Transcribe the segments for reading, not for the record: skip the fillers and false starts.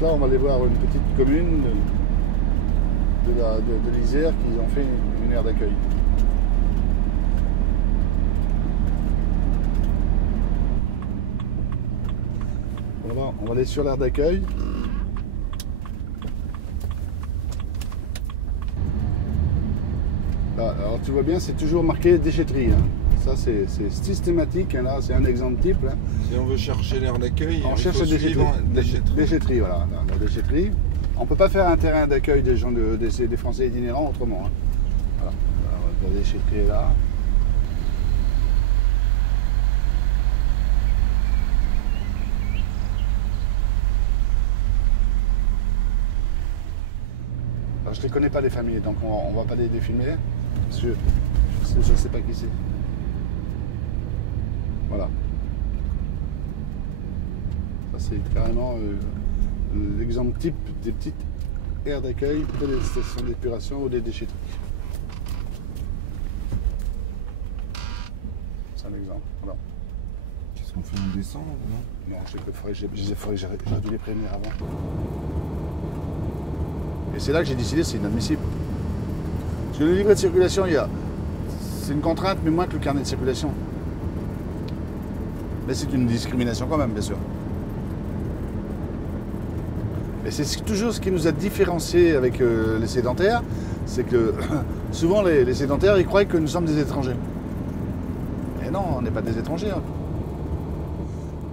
Donc là, on va aller voir une petite commune de l'Isère qui ont fait une aire d'accueil. Voilà, on va aller sur l'aire d'accueil. Alors tu vois bien, c'est toujours marqué déchetterie. Hein. Ça c'est systématique, hein, là c'est un exemple type. Hein. Si on veut chercher l'aire d'accueil, on cherche la déchetterie. Déchetterie, voilà, la déchetterie. On ne peut pas faire un terrain d'accueil des gens des Français itinérants autrement. Hein. Voilà. Alors, la déchetterie est là. Alors, je ne les connais pas les familles, donc on ne va pas les filmer. Parce que je ne sais pas qui c'est. Voilà. Ça c'est carrément l'exemple type des petites aires d'accueil pour des stations d'épuration ou des déchetteries. C'est un exemple. Voilà. Qu'est-ce qu'on fait, on descend, non? Non, j'aurais dû les prévenir avant. Et c'est là que j'ai décidé c'est inadmissible. Parce que le livret de circulation, c'est une contrainte, mais moins que le carnet de circulation. Mais c'est une discrimination quand même, bien sûr. Mais c'est toujours ce qui nous a différenciés avec les sédentaires, c'est que souvent les sédentaires, ils croient que nous sommes des étrangers. Et non, on n'est pas des étrangers. Hein.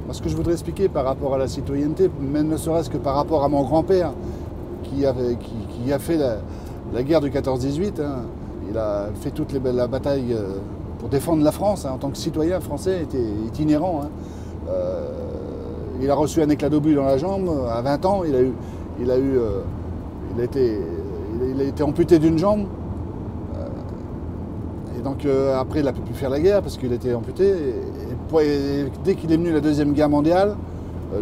Moi, ce que je voudrais expliquer par rapport à la citoyenneté, même ne serait-ce que par rapport à mon grand-père, qui a fait la guerre du 14-18, hein. Il a fait toute la bataille pour défendre la France, hein, en tant que citoyen français, itinérant. Hein. Il a reçu un éclat d'obus dans la jambe, à 20 ans, il a été amputé d'une jambe. Et donc après, il n'a pu plus faire la guerre parce qu'il était amputé. Et dès qu'il est venu la Deuxième Guerre mondiale,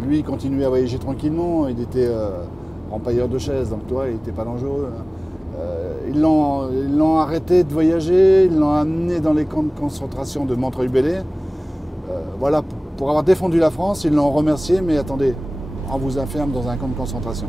lui, il continuait à voyager tranquillement. Il était empailleur de chaises, donc toi, il n'était pas dangereux. Hein. Ils l'ont arrêté de voyager, ils l'ont amené dans les camps de concentration de Montreuil-Bellay. Voilà, pour avoir défendu la France, ils l'ont remercié, mais attendez, on vous enferme dans un camp de concentration.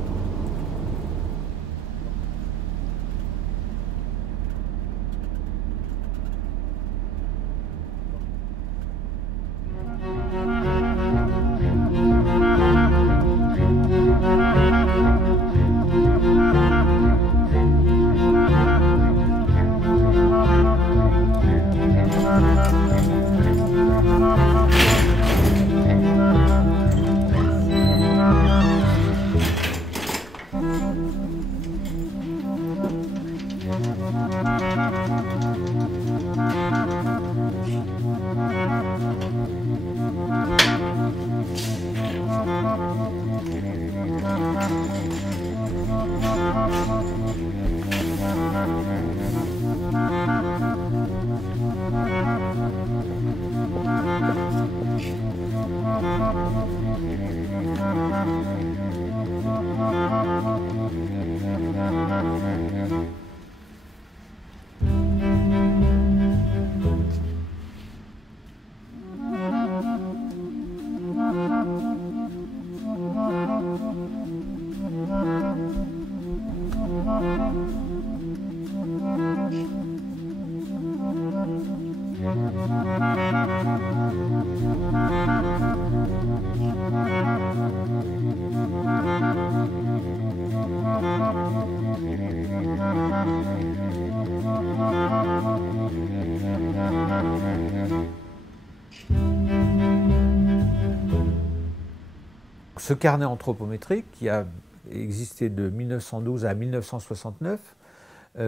Ce carnet anthropométrique qui a existé de 1912 à 1969,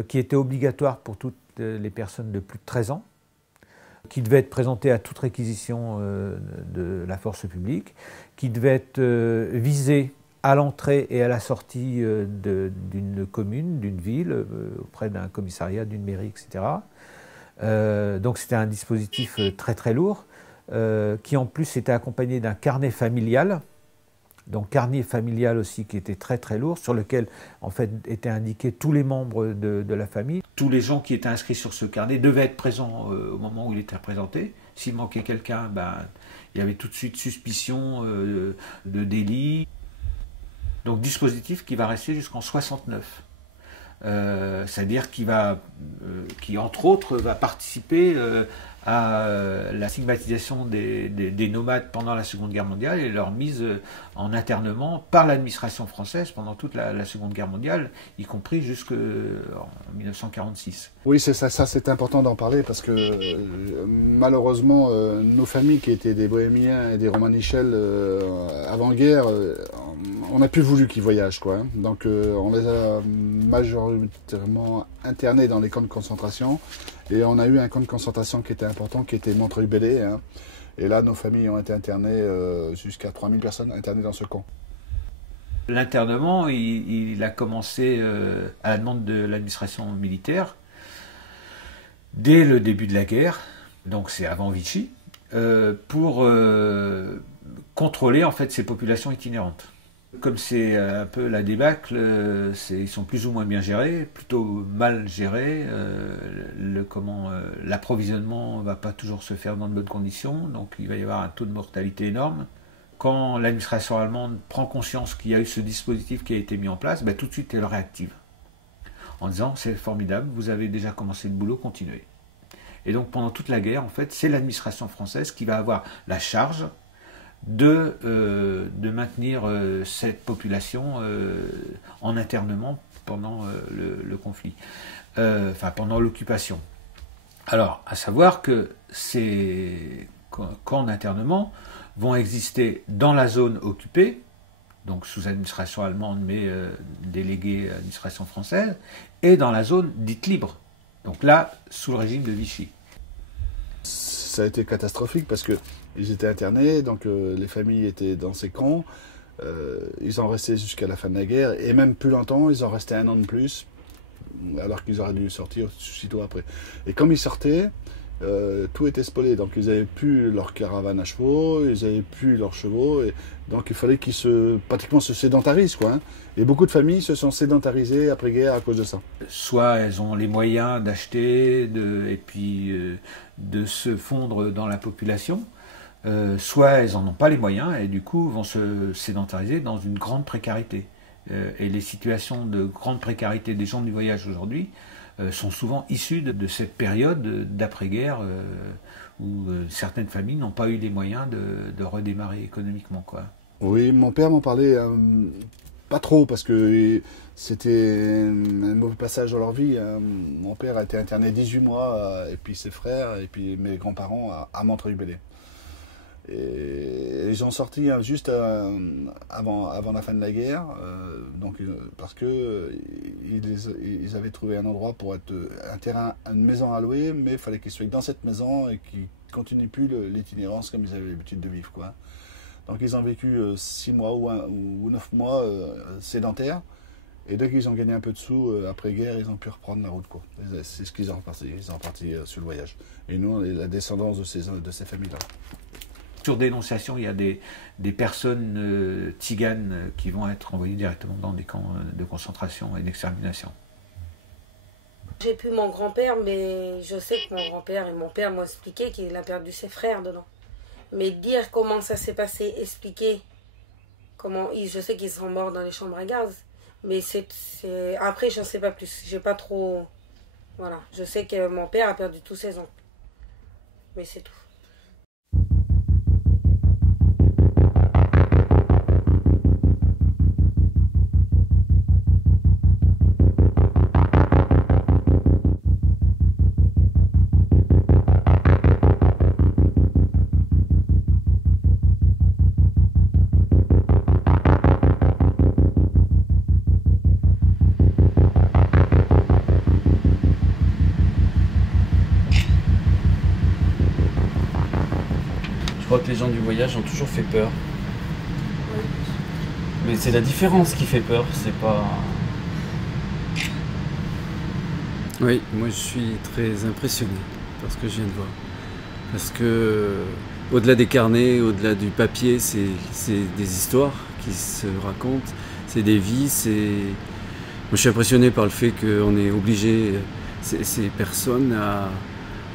qui était obligatoire pour toutes les personnes de plus de 13 ans, qui devait être présenté à toute réquisition de la force publique, qui devait être visé à l'entrée et à la sortie d'une commune, d'une ville, auprès d'un commissariat, d'une mairie, etc. Donc c'était un dispositif très très lourd, qui en plus était accompagné d'un carnet familial, donc carnet familial aussi qui était très très lourd, sur lequel en fait étaient indiqués tous les membres de la famille. Tous les gens qui étaient inscrits sur ce carnet devaient être présents au moment où il était présenté. S'il manquait quelqu'un, ben, il y avait tout de suite suspicion de délit. Donc dispositif qui va rester jusqu'en 69. C'est-à-dire qui, entre autres, va participer à la stigmatisation des nomades pendant la Seconde Guerre mondiale et leur mise en internement par l'administration française pendant toute la Seconde Guerre mondiale, y compris jusqu'en 1946. Oui, c'est ça c'est important d'en parler parce que malheureusement, nos familles qui étaient des bohémiens et des romanichels avant-guerre, on n'a plus voulu qu'ils voyagent, quoi. Donc on les a majoritairement internés dans les camps de concentration. Et on a eu un camp de concentration qui était important, qui était Montreuil-Bellay. Hein. Et là, nos familles ont été internées, jusqu'à 3000 personnes internées dans ce camp. L'internement, il a commencé à la demande de l'administration militaire dès le début de la guerre, donc c'est avant Vichy, pour contrôler en fait ces populations itinérantes. Comme c'est un peu la débâcle, ils sont plus ou moins bien gérés, plutôt mal gérés. L'approvisionnement ne va pas toujours se faire dans de bonnes conditions, donc il va y avoir un taux de mortalité énorme. Quand l'administration allemande prend conscience qu'il y a eu ce dispositif qui a été mis en place, tout de suite elle réactive, en disant c'est formidable, vous avez déjà commencé le boulot, continuez. Et donc pendant toute la guerre, en fait, c'est l'administration française qui va avoir la charge de maintenir cette population en internement pendant le conflit, pendant l'occupation. Alors, à savoir que ces camps d'internement vont exister dans la zone occupée, donc sous administration allemande mais déléguée à l'administration française, et dans la zone dite libre, donc là, sous le régime de Vichy. Ça a été catastrophique parce qu'ils étaient internés, donc les familles étaient dans ces camps, ils en restaient jusqu'à la fin de la guerre, et même plus longtemps, ils en restaient 1 an de plus, alors qu'ils auraient dû sortir aussitôt après. Et comme ils sortaient, tout était spolié, donc ils n'avaient plus leur caravane à chevaux, ils n'avaient plus leurs chevaux, et donc il fallait qu'ils pratiquement se sédentarisent, quoi. Hein. Et beaucoup de familles se sont sédentarisées après-guerre à cause de ça. Soit elles ont les moyens d'acheter et puis de se fondre dans la population, soit elles n'en ont pas les moyens et du coup vont se sédentariser dans une grande précarité. Et les situations de grande précarité des gens du voyage aujourd'hui sont souvent issues de cette période d'après-guerre où certaines familles n'ont pas eu les moyens de redémarrer économiquement, quoi. Oui, mon père m'en parlait pas trop parce que c'était un mauvais passage dans leur vie. Hein. Mon père a été interné 18 mois, et puis ses frères, et puis mes grands-parents à Montreuil-Bellay. Et ils ont sorti juste avant la fin de la guerre, parce que ils avaient trouvé un endroit pour être un terrain, une maison à louer, mais il fallait qu'ils soient dans cette maison et qu'ils ne continuent plus l'itinérance comme ils avaient l'habitude de vivre, quoi. Donc ils ont vécu 6 mois ou 9 mois sédentaires, et dès qu'ils ont gagné un peu de sous après-guerre, ils ont pu reprendre la route, quoi. C'est ce qu'ils ont reparti, sur le voyage. Et nous, on est la descendance de ces familles-là. Sur dénonciation, il y a des personnes tziganes qui vont être envoyées directement dans des camps de concentration et d'extermination. J'ai plus mon grand-père, mais je sais que mon grand-père et mon père m'ont expliqué qu'il a perdu ses frères dedans. Mais dire comment ça s'est passé, expliquer comment... Je sais qu'ils sont morts dans les chambres à gaz, mais après, je ne sais pas plus. J'ai pas trop... Voilà. Je sais que mon père a perdu tous ses oncles. Mais c'est tout. Je crois que les gens du voyage ont toujours fait peur. Mais c'est la différence qui fait peur, c'est pas... Oui, moi je suis très impressionné par ce que je viens de voir. Parce que, au-delà des carnets, au-delà du papier, c'est des histoires qui se racontent, c'est des vies, Moi je suis impressionné par le fait qu'on est obligé, ces personnes,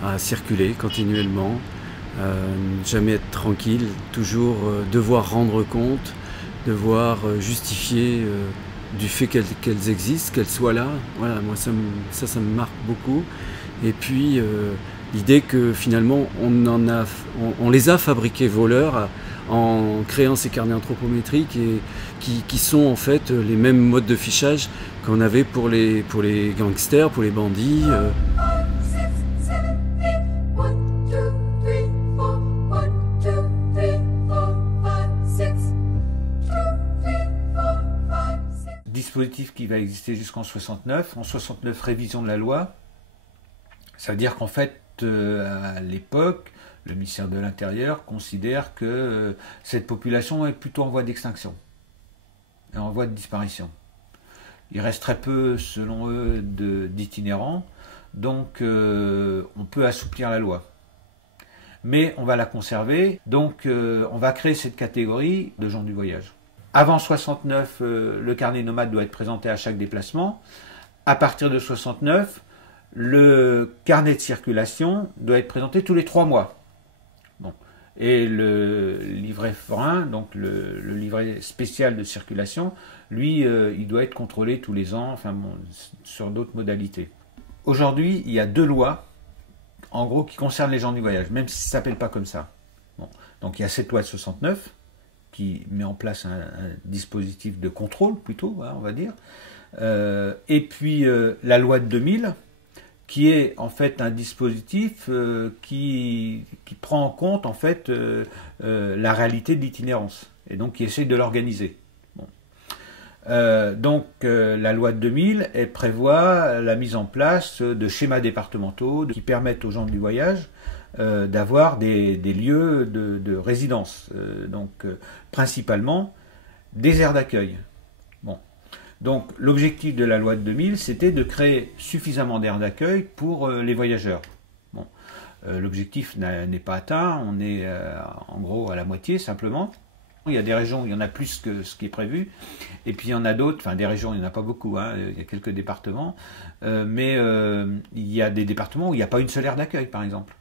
à circuler continuellement. Jamais être tranquille, toujours devoir rendre compte, devoir justifier du fait qu'elles existent, qu'elles soient là. Voilà, moi ça me marque beaucoup. Et puis l'idée que finalement on les a fabriqués voleurs en créant ces carnets anthropométriques et qui sont en fait les mêmes modes de fichage qu'on avait pour les gangsters, pour les bandits. Dispositif qui va exister jusqu'en 69. En 69, révision de la loi. Ça veut dire qu'en fait, à l'époque, le ministère de l'Intérieur considère que cette population est plutôt en voie d'extinction, en voie de disparition. Il reste très peu, selon eux, d'itinérants, donc on peut assouplir la loi. Mais on va la conserver, donc on va créer cette catégorie de gens du voyage. Avant 69, le carnet nomade doit être présenté à chaque déplacement. À partir de 69, le carnet de circulation doit être présenté tous les 3 mois. Bon. Et le livret forain, donc le livret spécial de circulation, lui, il doit être contrôlé tous les ans, enfin bon, sur d'autres modalités. Aujourd'hui, il y a 2 lois, en gros, qui concernent les gens du voyage, même si ça ne s'appelle pas comme ça. Bon. Donc il y a cette loi de 69, qui met en place un dispositif de contrôle, plutôt, hein, on va dire. Et puis la loi de 2000, qui est en fait un dispositif qui prend en compte en fait la réalité de l'itinérance, et donc qui essaie de l'organiser. Bon. Donc la loi de 2000, elle prévoit la mise en place de schémas départementaux qui permettent aux gens du voyage d'avoir des lieux de résidence, principalement des aires d'accueil. Bon. Donc l'objectif de la loi de 2000, c'était de créer suffisamment d'aires d'accueil pour les voyageurs. Bon. L'objectif n'est pas atteint, on est en gros à la moitié simplement. Il y a des régions où il y en a plus que ce qui est prévu, et puis il y en a d'autres, enfin des régions il n'y en a pas beaucoup, hein, il y a quelques départements, mais il y a des départements où il n'y a pas une seule aire d'accueil par exemple.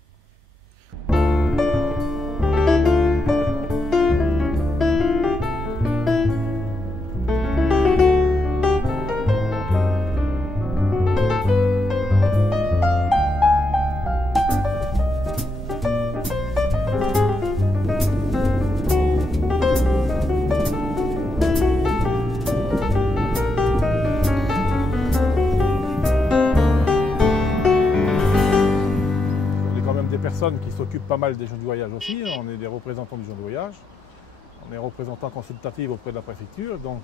Qui s'occupent pas mal des gens du voyage aussi. On est des représentants du gens du voyage. On est représentants consultatifs auprès de la préfecture, donc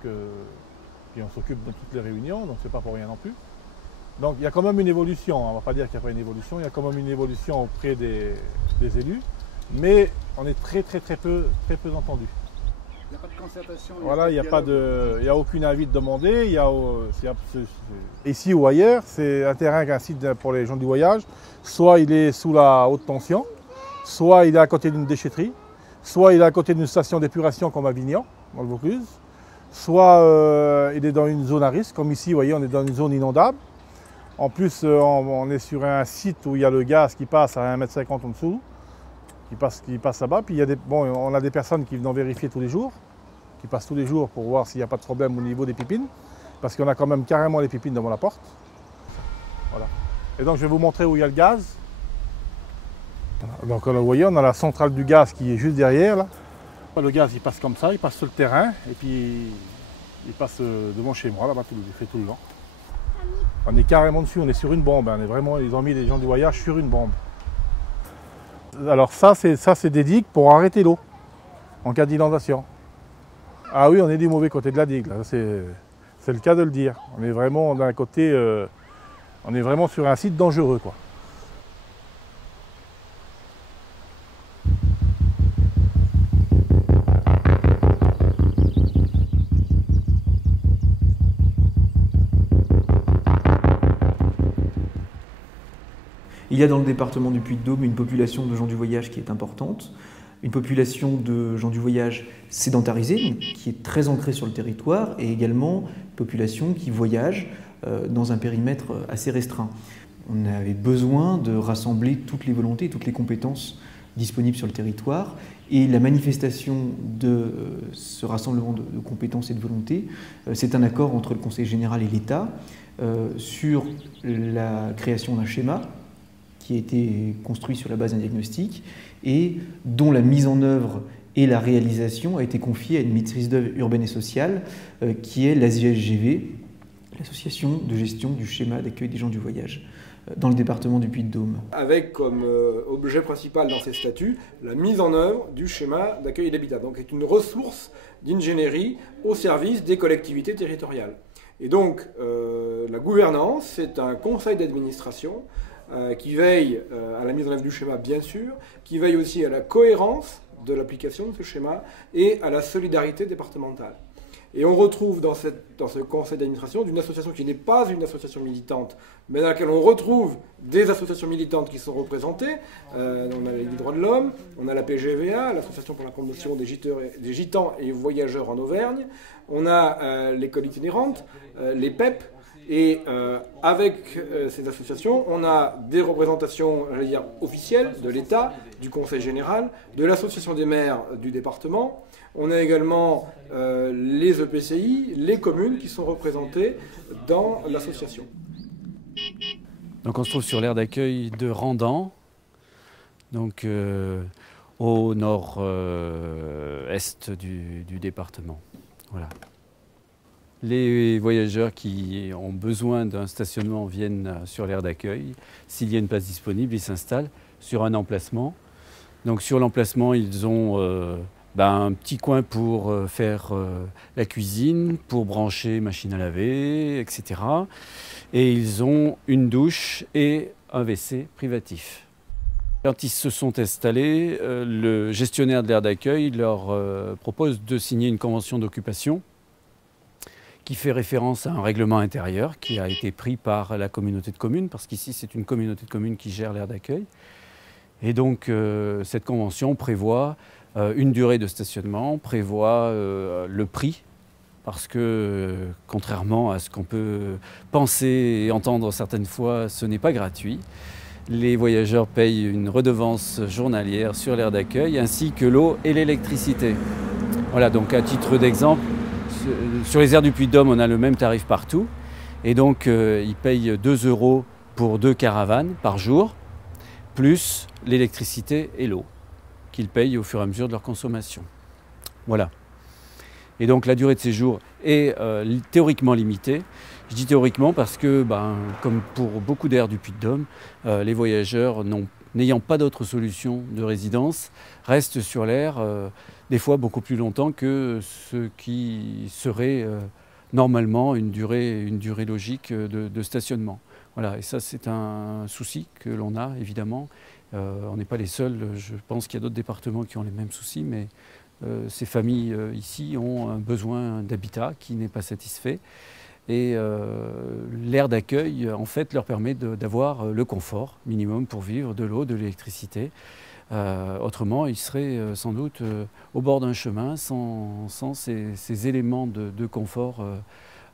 puis on s'occupe de toutes les réunions, donc c'est pas pour rien non plus. Donc il y a quand même une évolution, on ne va pas dire qu'il n'y a pas une évolution, il y a quand même une évolution auprès des élus, mais on est très peu entendus. Il n'y a pas de concertation. Voilà, il n'y a aucun avis de demander. Ici ou ailleurs, c'est un terrain qu'un site pour les gens du voyage. Soit il est sous la haute tension, soit il est à côté d'une déchetterie, soit il est à côté d'une station d'épuration comme à Vignan, dans le Vaucluse, soit il est dans une zone à risque, comme ici, vous voyez, on est dans une zone inondable. En plus, on est sur un site où il y a le gaz qui passe à 1,50 m en dessous, qui passe là-bas. Puis on a des personnes qui viennent vérifier tous les jours, qui passent tous les jours pour voir s'il n'y a pas de problème au niveau des pipines, parce qu'on a quand même carrément les pipines devant la porte. Voilà. Et donc je vais vous montrer où il y a le gaz. Donc vous voyez, on a la centrale du gaz qui est juste derrière là. Le gaz il passe comme ça, il passe sur le terrain et puis il passe devant chez moi là-bas, il fait tout le long. On est carrément dessus, on est sur une bombe, on est vraiment, ils ont mis les gens du voyage sur une bombe. Alors ça c'est des digues pour arrêter l'eau en cas d'inondation. Ah oui, on est du mauvais côté de la digue, c'est le cas de le dire. On est vraiment d'un côté, on est vraiment sur un site dangereux, quoi. Il y a dans le département du Puy-de-Dôme une population de gens du voyage qui est importante, une population de gens du voyage sédentarisés, qui est très ancrée sur le territoire, et également une population qui voyage dans un périmètre assez restreint. On avait besoin de rassembler toutes les volontés et toutes les compétences disponibles sur le territoire. Et la manifestation de ce rassemblement de compétences et de volontés, c'est un accord entre le Conseil général et l'État sur la création d'un schéma qui a été construit sur la base d'un diagnostic et dont la mise en œuvre et la réalisation a été confiée à une maîtrise d'œuvre urbaine et sociale qui est l'ASGSGV, l'Association de gestion du schéma d'accueil des gens du voyage, dans le département du Puy-de-Dôme. Avec comme objet principal dans ces statuts la mise en œuvre du schéma d'accueil et d'habitat. Donc c'est une ressource d'ingénierie au service des collectivités territoriales. Et donc la gouvernance, c'est un conseil d'administration qui veille à la mise en œuvre du schéma bien sûr, qui veille aussi à la cohérence de l'application de ce schéma et à la solidarité départementale. Et on retrouve dans ce conseil d'administration une association qui n'est pas une association militante, mais dans laquelle on retrouve des associations militantes qui sont représentées. On a les droits de l'homme, on a la PGVA, l'Association pour la promotion des gitans et voyageurs en Auvergne, on a l'école itinérante, les PEP, et avec ces associations, on a des représentations, j'allais dire, officielles de l'État, du Conseil général, de l'Association des maires du département. On a également les EPCI, les communes qui sont représentées dans l'association. Donc on se trouve sur l'aire d'accueil de Randan, donc au nord-est du département. Voilà. Les voyageurs qui ont besoin d'un stationnement viennent sur l'aire d'accueil. S'il y a une place disponible, ils s'installent sur un emplacement. Donc sur l'emplacement, ils ont un petit coin pour faire la cuisine, pour brancher machine à laver, etc. Et ils ont une douche et un WC privatif. Quand ils se sont installés, le gestionnaire de l'aire d'accueil leur propose de signer une convention d'occupation qui fait référence à un règlement intérieur qui a été pris par la communauté de communes, parce qu'ici c'est une communauté de communes qui gère l'aire d'accueil. Et donc cette convention prévoit une durée de stationnement, prévoit le prix, parce que contrairement à ce qu'on peut penser et entendre certaines fois, ce n'est pas gratuit. Les voyageurs payent une redevance journalière sur l'aire d'accueil, ainsi que l'eau et l'électricité. Voilà, donc à titre d'exemple, sur les aires du Puy-de-Dôme, on a le même tarif partout. Et donc, ils payent 2 € pour 2 caravanes par jour, plus l'électricité et l'eau, qu'ils payent au fur et à mesure de leur consommation. Voilà. Et donc, la durée de séjour est théoriquement limitée. Je dis théoriquement parce que, comme pour beaucoup d'aires du Puy-de-Dôme, les voyageurs n'ayant pas d'autre solution de résidence, restent sur l'aire des fois beaucoup plus longtemps que ce qui serait normalement une durée logique de stationnement. Voilà, et ça c'est un souci que l'on a évidemment. On n'est pas les seuls, je pense qu'il y a d'autres départements qui ont les mêmes soucis, mais ces familles ici ont un besoin d'habitat qui n'est pas satisfait. Et l'aire d'accueil, en fait, leur permet d'avoir le confort minimum pour vivre, de l'eau, de l'électricité. Autrement, ils seraient sans doute au bord d'un chemin sans ces éléments de confort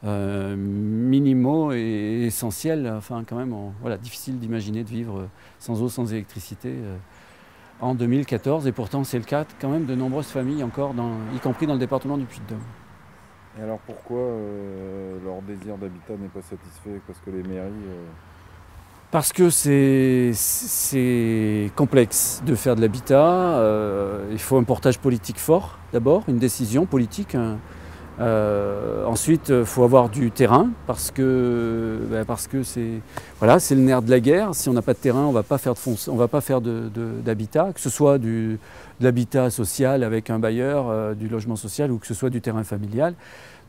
minimaux et essentiels. Enfin, quand même, voilà, difficile d'imaginer de vivre sans eau, sans électricité en 2014. Et pourtant, c'est le cas quand même de nombreuses familles encore, y compris dans le département du Puy-de-Dôme. Et alors pourquoi leur désir d'habitat n'est pas satisfait? Parce que les mairies... Parce que c'est complexe de faire de l'habitat. Il faut un portage politique fort, d'abord, une décision politique. Ensuite, il faut avoir du terrain, parce que c'est le nerf de la guerre. Si on n'a pas de terrain, on ne va pas faire d'habitat, que ce soit de l'habitat social avec un bailleur, du logement social, ou que ce soit du terrain familial.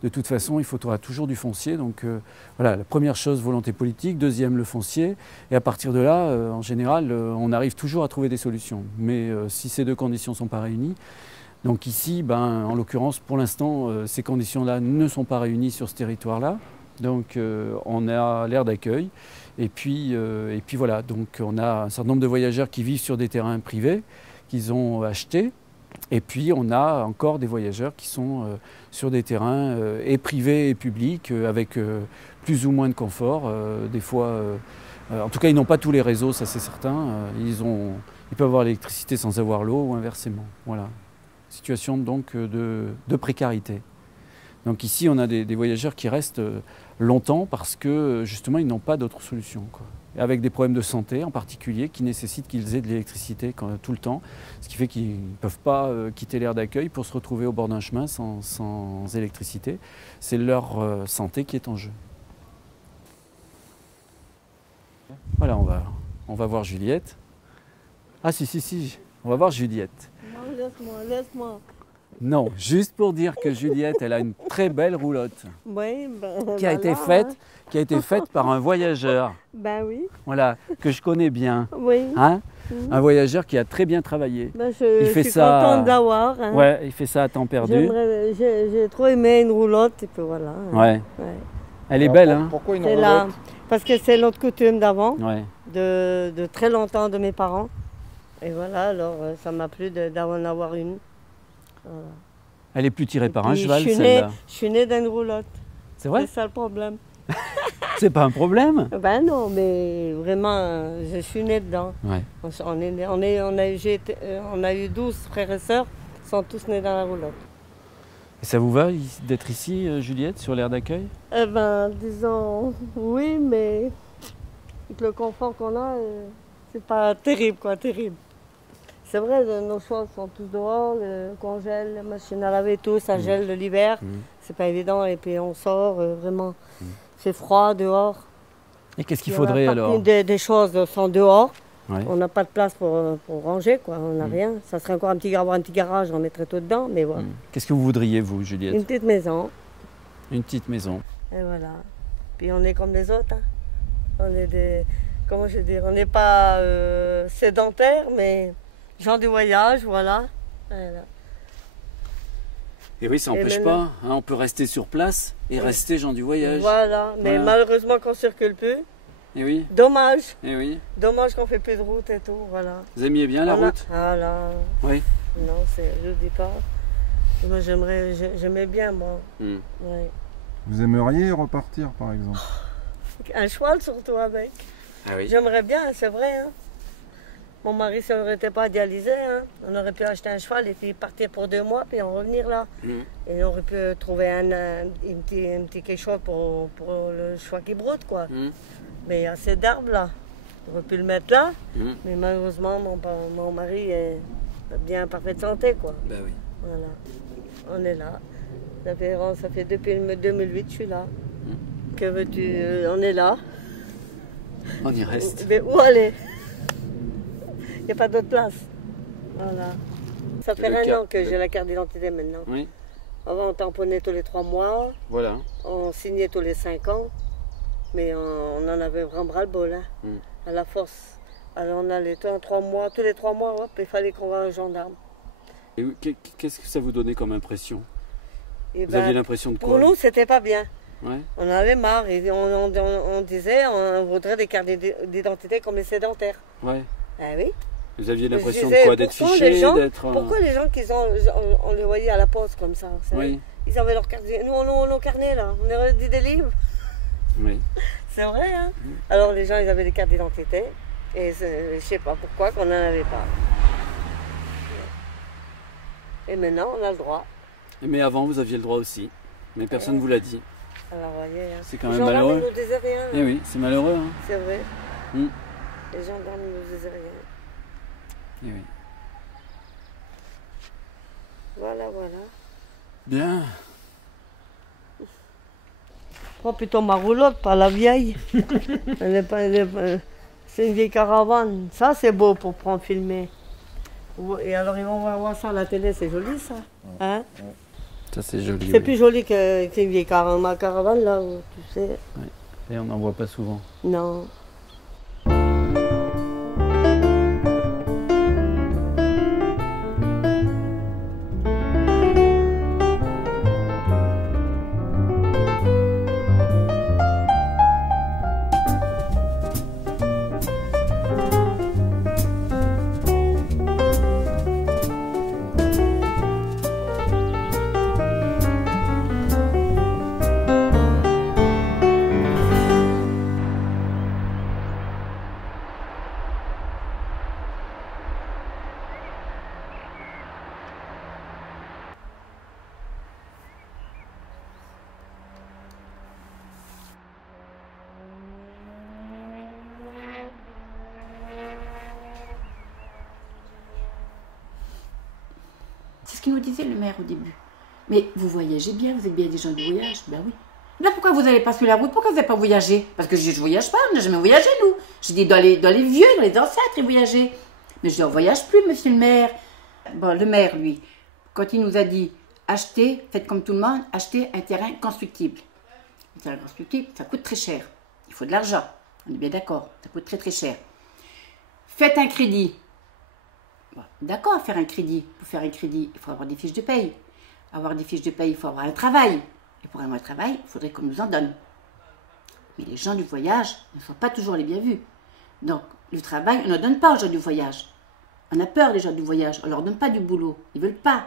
De toute façon, il faudra toujours du foncier. Donc voilà, la première chose, volonté politique. Deuxième, le foncier. Et à partir de là, en général, on arrive toujours à trouver des solutions. Mais si ces deux conditions ne sont pas réunies, donc ici, en l'occurrence, pour l'instant, ces conditions-là ne sont pas réunies sur ce territoire-là. Donc on a l'aire d'accueil. Et puis voilà, donc on a un certain nombre de voyageurs qui vivent sur des terrains privés qu'ils ont achetés. Et puis on a encore des voyageurs qui sont sur des terrains et privés et publics avec plus ou moins de confort. Des fois, en tout cas, ils n'ont pas tous les réseaux, ça c'est certain. Ils ont ils peuvent avoir l'électricité sans avoir l'eau ou inversement. Voilà. Situation donc de précarité. Donc ici, on a des voyageurs qui restent longtemps parce que justement, ils n'ont pas d'autre solution, quoi. Et avec des problèmes de santé en particulier qui nécessitent qu'ils aient de l'électricité tout le temps, ce qui fait qu'ils ne peuvent pas quitter l'aire d'accueil pour se retrouver au bord d'un chemin sans électricité. C'est leur santé qui est en jeu. Voilà, on va voir Juliette. Ah si, on va voir Juliette. Non, laisse-moi. Non, juste pour dire que Juliette, elle a une très belle roulotte Oui, ben, qui a été faite par un voyageur. Ben oui. Voilà, que je connais bien. Oui. Hein, un voyageur qui a très bien travaillé. Ben, je suis contente d'avoir. Hein. Ouais, il fait ça à temps perdu. J'ai trop aimé une roulotte et puis voilà. Ouais. Ouais. Elle est belle, hein. Pourquoi une C'est roulotte? parce que c'est notre coutume d'avant, Ouais. de très longtemps de mes parents. Et voilà, alors ça m'a plu d'en avoir une. Voilà. Elle est plus tirée par un Puis, cheval, celle-là. Je suis née d'une roulotte. C'est vrai? C'est ça le problème. C'est pas un problème? Ben non, mais vraiment, je suis née dedans. Ouais. On a eu 12 frères et sœurs, ils sont tous nés dans la roulotte. Et ça vous va d'être ici, Juliette, sur l'aire d'accueil? Eh ben, disons, oui, mais avec le confort qu'on a, c'est pas terrible, quoi, terrible. C'est vrai, nos choses sont tous dehors, le congèle, la machine à laver, tout, ça gèle de l'hiver. C'est pas évident, et puis on sort, vraiment, c'est froid dehors. Et qu'est-ce qu'il faudrait alors? Des choses sont dehors. Ouais. On n'a pas de place pour ranger, quoi. On n'a rien. Ça serait encore un petit garage, on mettrait tout dedans, mais voilà. Qu'est-ce que vous voudriez, vous, Juliette? Une petite maison. Une petite maison. Et voilà. Puis on est comme les autres. Hein. On est des... Comment je veux dire? On n'est pas sédentaires, mais gens du voyage, voilà. Et oui, ça n'empêche pas. Hein, on peut rester sur place et rester gens du voyage. Voilà. Mais malheureusement qu'on ne circule plus. Et oui. Dommage. Et oui. Dommage qu'on fait plus de route et tout, voilà. Vous aimiez bien la route? Ah là. Oui. Non, je ne dis pas. Moi, j'aimais bien, moi. Ouais. Vous aimeriez repartir, par exemple? Un cheval, surtout, avec. Ah oui. J'aimerais bien, c'est vrai. Hein. Mon mari, ça n'aurait été pas dialysé. Hein. On aurait pu acheter un cheval et puis partir pour 2 mois, puis en revenir là. Et on aurait pu trouver un petit quelque chose pour le cheval qui broute, quoi. Mais il y a assez d'arbres là. On aurait pu le mettre là. Mais malheureusement, mon mari est bien en parfaite santé, quoi. Ben oui. Voilà. On est là. Ça fait depuis 2008 je suis là. Que veux-tu? On est là. On y reste. Mais où aller? Il n'y a pas d'autre place. Voilà. Ça fait 1 an que j'ai la carte d'identité maintenant. Oui. Avant, on tamponnait tous les 3 mois. Voilà. On signait tous les 5 ans. Mais on en avait vraiment bras-le-bol, hein, à la force. Alors on allait tous les 3 mois, hop, il fallait qu'on voit un gendarme. Et qu'est-ce que ça vous donnait comme impression? Et vous aviez l'impression de quoi? Pour nous, c'était pas bien. Ouais. On en avait marre. Et on disait, on voudrait des cartes d'identité comme les sédentaires. Ouais. Ah oui. Vous aviez l'impression de quoi? D'être fiché, d'être... Pourquoi les gens on les voyait à la poste comme ça? Oui. Ils avaient leur carte. Nous, on a nos carnets là. On aurait dit des livres. Oui. C'est vrai, hein? Alors les gens, ils avaient des cartes d'identité. Et je sais pas pourquoi qu'on n'en avait pas. Et maintenant, on a le droit. Mais avant, vous aviez le droit aussi. Mais personne ne vous l'a dit. Alors, voyez, hein. C'est quand même malheureux. Les gendarmes ne nous disaient rien. Eh oui, c'est malheureux. Hein. C'est vrai. Les gendarmes ne nous disaient rien. Eh oui. Voilà, voilà. Bien. Prends plutôt ma roulotte, pas la vieille. C'est une vieille caravane. Ça, c'est beau pour prendre filmer. Et alors, ils vont voir ça à la télé, c'est joli, ça. Hein? Ça, c'est joli. C'est plus joli qu'une vieille caravane, là, où, tu sais. Oui. Et on n'en voit pas souvent. Non. qu'il nous disait, le maire, au début. Mais vous voyagez bien, vous êtes bien des gens du voyage. Ben oui. Là, pourquoi vous n'allez pas sur la route? Pourquoi vous n'avez pas voyagé? Parce que je ne voyage pas, on n'a jamais voyagé, nous. Je dis, dans les vieux, dans les ancêtres, ils voyageaient. Mais je dis, on ne voyage plus, monsieur le maire. Bon, le maire, lui, quand il nous a dit, achetez, faites comme tout le monde, achetez un terrain constructible. Un terrain constructible, ça coûte très cher. Il faut de l'argent. On est bien d'accord, ça coûte très très cher. Faites un crédit. Bon, d'accord, faire un crédit. Pour faire un crédit, il faut avoir des fiches de paye. Avoir des fiches de paye, il faut avoir un travail. Et pour avoir un travail, il faudrait qu'on nous en donne. Mais les gens du voyage ne sont pas toujours les bien vus. Donc, le travail, on ne donne pas aux gens du voyage. On a peur des gens du voyage, on ne leur donne pas du boulot. Ils ne veulent pas.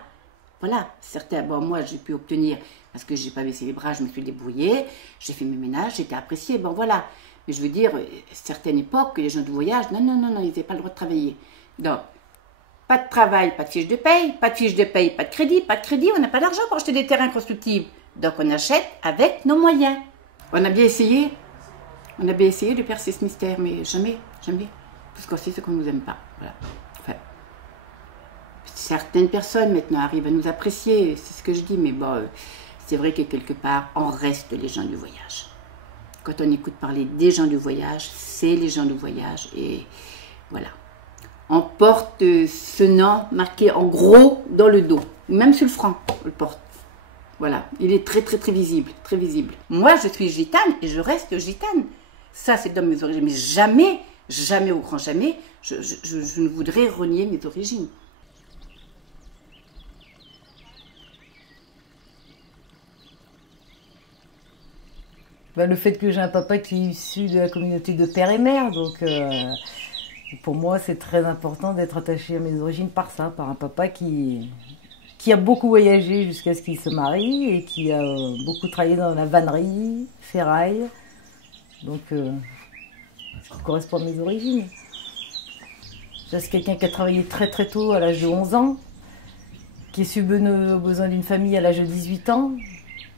Voilà, certains, bon, moi j'ai pu obtenir, parce que je n'ai pas baissé les bras, je me suis débrouillée, j'ai fait mes ménages, j'étais appréciée, bon voilà. Mais je veux dire, certaines époques, les gens du voyage, non, ils n'avaient pas le droit de travailler. Donc, pas de travail, pas de fiche de paye, pas de fiche de paye, pas de crédit, on n'a pas d'argent pour acheter des terrains constructibles. Donc on achète avec nos moyens. On a bien essayé de percer ce mystère, mais jamais, parce qu'on sait ce qu'on ne nous aime pas. Voilà. Enfin, certaines personnes maintenant arrivent à nous apprécier, c'est ce que je dis, mais bon, c'est vrai que quelque part, on reste les gens du voyage. Quand on écoute parler des gens du voyage, c'est les gens du voyage, et voilà. On porte ce nom marqué en gros dans le dos, même sur le front, on le porte. Voilà, il est très visible, très visible. Moi, je suis gitane et je reste gitane. Ça, c'est dans mes origines, mais jamais au grand jamais, je ne voudrais renier mes origines. Le fait que j'ai un papa qui est issu de la communauté de père et mère, donc pour moi c'est très important d'être attaché à mes origines par ça, par un papa qui a beaucoup voyagé jusqu'à ce qu'il se marie et qui a beaucoup travaillé dans la vannerie, ferraille, donc ce qui correspond à mes origines. C'est quelqu'un qui a travaillé très tôt, à l'âge de 11 ans, qui est subvenu aux besoins d'une famille à l'âge de 18 ans,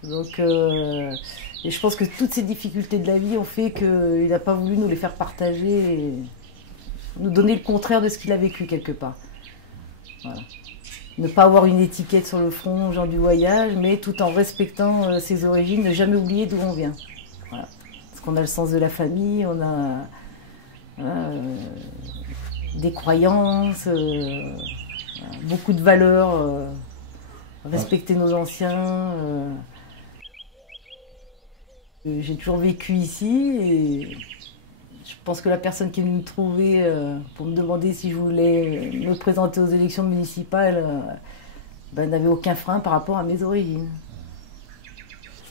donc... Et je pense que toutes ces difficultés de la vie ont fait qu'il n'a pas voulu nous les faire partager et nous donner le contraire de ce qu'il a vécu quelque part. Voilà. Ne pas avoir une étiquette sur le front, genre du voyage, mais tout en respectant ses origines, ne jamais oublier d'où on vient. Voilà. Parce qu'on a le sens de la famille, on a des croyances, beaucoup de valeurs, respecter nos anciens. J'ai toujours vécu ici et je pense que la personne qui est venue me trouver pour me demander si je voulais me présenter aux élections municipales n'avait aucun frein par rapport à mes origines.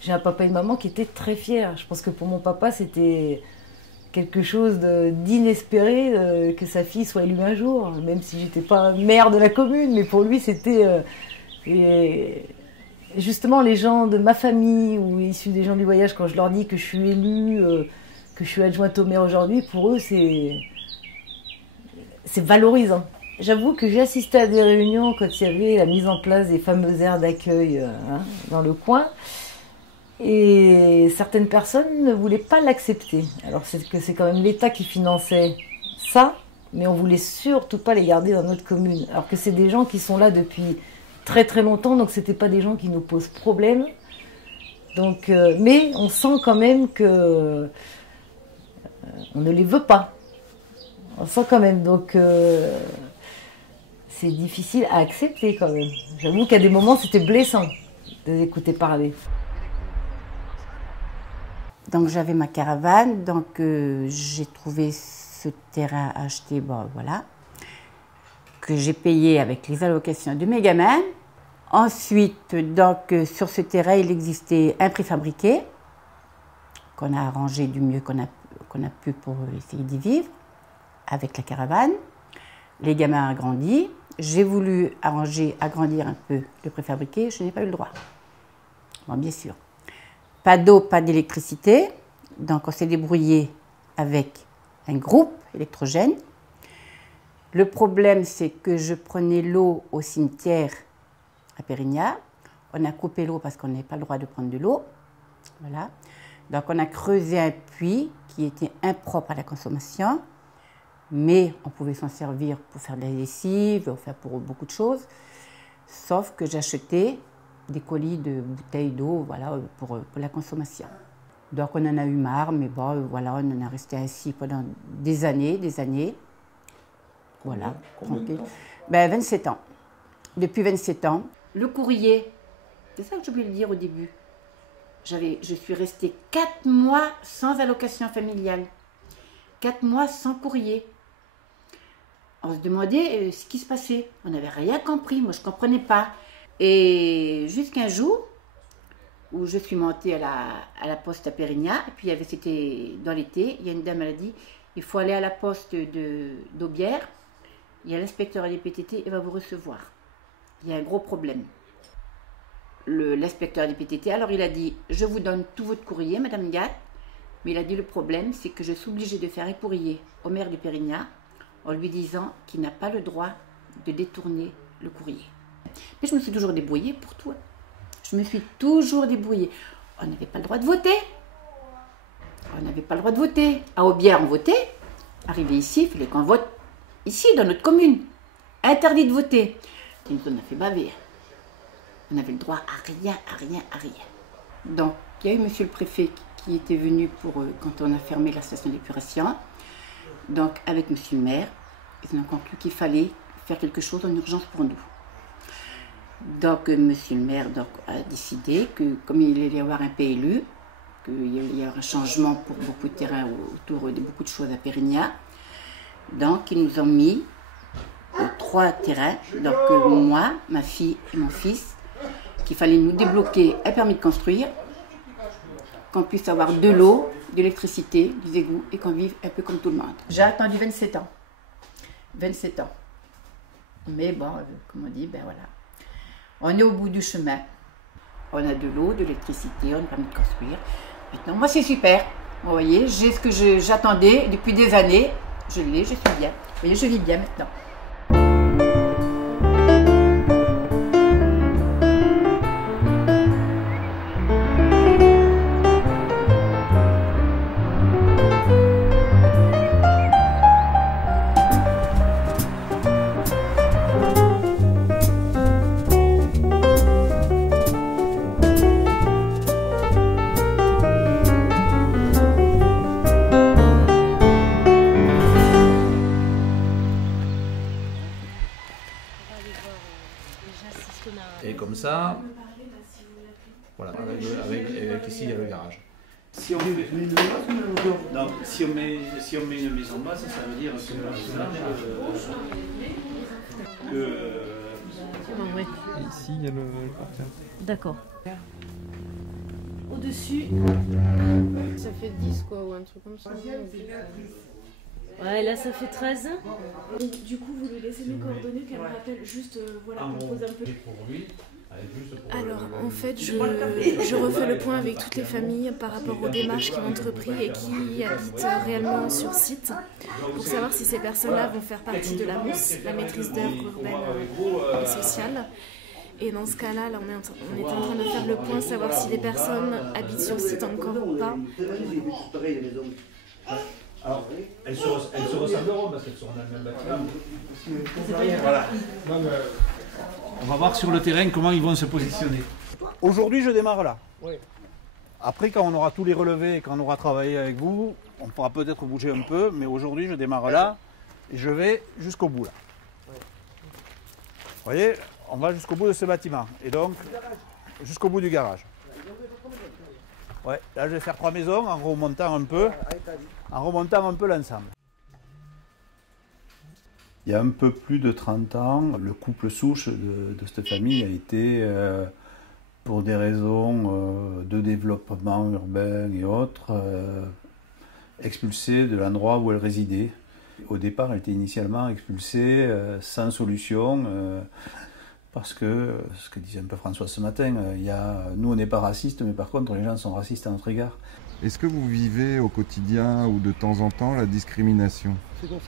J'ai un papa et une maman qui étaient très fiers. Je pense que pour mon papa, c'était quelque chose d'inespéré que sa fille soit élue un jour, même si j'étais pas maire de la commune, mais pour lui, c'était... Justement, les gens de ma famille ou issus des gens du voyage, quand je leur dis que je suis élue, que je suis adjointe au maire aujourd'hui, pour eux, c'est valorisant. J'avoue que j'ai assisté à des réunions quand il y avait la mise en place des fameuses aires d'accueil dans le coin. Et certaines personnes ne voulaient pas l'accepter. Alors c'est quand même l'État qui finançait ça, mais on voulait surtout pas les garder dans notre commune. Alors que c'est des gens qui sont là depuis très longtemps, donc c'était pas des gens qui nous posent problème. Donc, mais on sent quand même que on ne les veut pas. On sent quand même, donc c'est difficile à accepter quand même. J'avoue qu'à des moments c'était blessant de les écouter parler. Donc j'avais ma caravane, donc j'ai trouvé ce terrain à acheter, bon voilà, que j'ai payé avec les allocations de mes gamins. Ensuite, donc, sur ce terrain, il existait un préfabriqué qu'on a arrangé du mieux qu'on a pu pour essayer d'y vivre avec la caravane. Les gamins ont grandi. J'ai voulu agrandir un peu le préfabriqué. Je n'ai pas eu le droit. Bon, bien sûr. Pas d'eau, pas d'électricité. Donc, on s'est débrouillé avec un groupe électrogène. Le problème, c'est que je prenais l'eau au cimetière à Pérignat. On a coupé l'eau parce qu'on n'avait pas le droit de prendre de l'eau. Voilà. Donc on a creusé un puits qui était impropre à la consommation, mais on pouvait s'en servir pour faire de la lessive, enfin pour beaucoup de choses. Sauf que j'achetais des colis de bouteilles d'eau, voilà, pour la consommation. Donc on en a eu marre, mais bon, voilà, on en a resté ainsi pendant des années. Voilà, tranquille. Ben, 27 ans. Depuis 27 ans. Le courrier, c'est ça que je voulais le dire au début. Je suis restée 4 mois sans allocation familiale. 4 mois sans courrier. On se demandait ce qui se passait. On n'avait rien compris, moi je ne comprenais pas. Et jusqu'un jour, où je suis montée à la poste à Pérignac, et puis c'était dans l'été, il y a une dame, elle a dit, il faut aller à la poste d'Aubière, il y a l'inspecteur des PTT, il va vous recevoir. Il y a un gros problème. L'inspecteur des PTT, alors il a dit, je vous donne tout votre courrier, Madame Gatt, mais il a dit, le problème, c'est que je suis obligée de faire un courrier au maire de Pérignac, en lui disant qu'il n'a pas le droit de détourner le courrier. Mais je me suis toujours débrouillée pour tout. Je me suis toujours débrouillée. On n'avait pas le droit de voter. On n'avait pas le droit de voter. À Aubière, on votait. Arrivé ici, il fallait qu'on vote ici, dans notre commune. Interdit de voter. Ça nous a fait baver. On n'avait le droit à rien. Donc, il y a eu monsieur le préfet qui était venu pour quand on a fermé la station d'épuration. Donc, avec monsieur le maire, ils ont conclu qu'il fallait faire quelque chose en urgence pour nous. Donc, monsieur le maire a décidé que, comme il allait y avoir un PLU, qu'il allait y avoir un changement pour beaucoup de terrains autour de beaucoup de choses à Pérignac, donc ils nous ont mis 3 terrains, donc moi, ma fille et mon fils, qu'il fallait nous débloquer un permis de construire, qu'on puisse avoir de l'eau, de l'électricité, des égouts et qu'on vive un peu comme tout le monde. J'ai attendu 27 ans. 27 ans. Mais bon, comme on dit, ben voilà. On est au bout du chemin. On a de l'eau, de l'électricité, on a permis de construire. Maintenant, moi c'est super. Vous voyez, j'ai ce que j'attendais depuis des années. Je l'ai, je suis bien. Vous voyez, je vis bien maintenant. Et comme ça, voilà, avec ici il y a le garage. Si on met une maison basse, ça veut dire Et ici il y a le parterre. D'accord. Au-dessus, ça fait 10 quoi, ou un truc comme ça. Ouais, là ça fait 13. Donc du coup, vous lui laissez mes coordonnées, qu'elle me rappelle juste, voilà, qu'on pose un peu. Alors, en fait, je refais le point avec toutes les familles par rapport aux démarches qui ont entrepris et qui habitent réellement sur site, pour savoir si ces personnes-là vont faire partie de la MOUS, la maîtrise d'œuvre urbaine et sociale. Et dans ce cas-là, on est en train de faire le point, savoir si les personnes habitent sur site encore ou pas. Alors, elles se ressembleront parce qu'elles sont dans le même bâtiment. Voilà. On va voir sur le terrain comment ils vont se positionner. Aujourd'hui, je démarre là. Oui. Après, quand on aura tous les relevés et quand on aura travaillé avec vous, on pourra peut-être bouger un peu, mais aujourd'hui, je démarre là et je vais jusqu'au bout là. Oui. Vous voyez, on va jusqu'au bout de ce bâtiment et donc jusqu'au bout du garage. Ouais, là, je vais faire 3 maisons en remontant un peu l'ensemble. Il y a un peu plus de 30 ans, le couple souche de cette famille a été, pour des raisons de développement urbain et autres, expulsée de l'endroit où elle résidait. Au départ, elle était initialement expulsée sans solution, parce que, ce que disait un peu François ce matin, nous on n'est pas racistes, mais par contre les gens sont racistes à notre égard. Est-ce que vous vivez au quotidien ou de temps en temps la discrimination? C'est comme ça.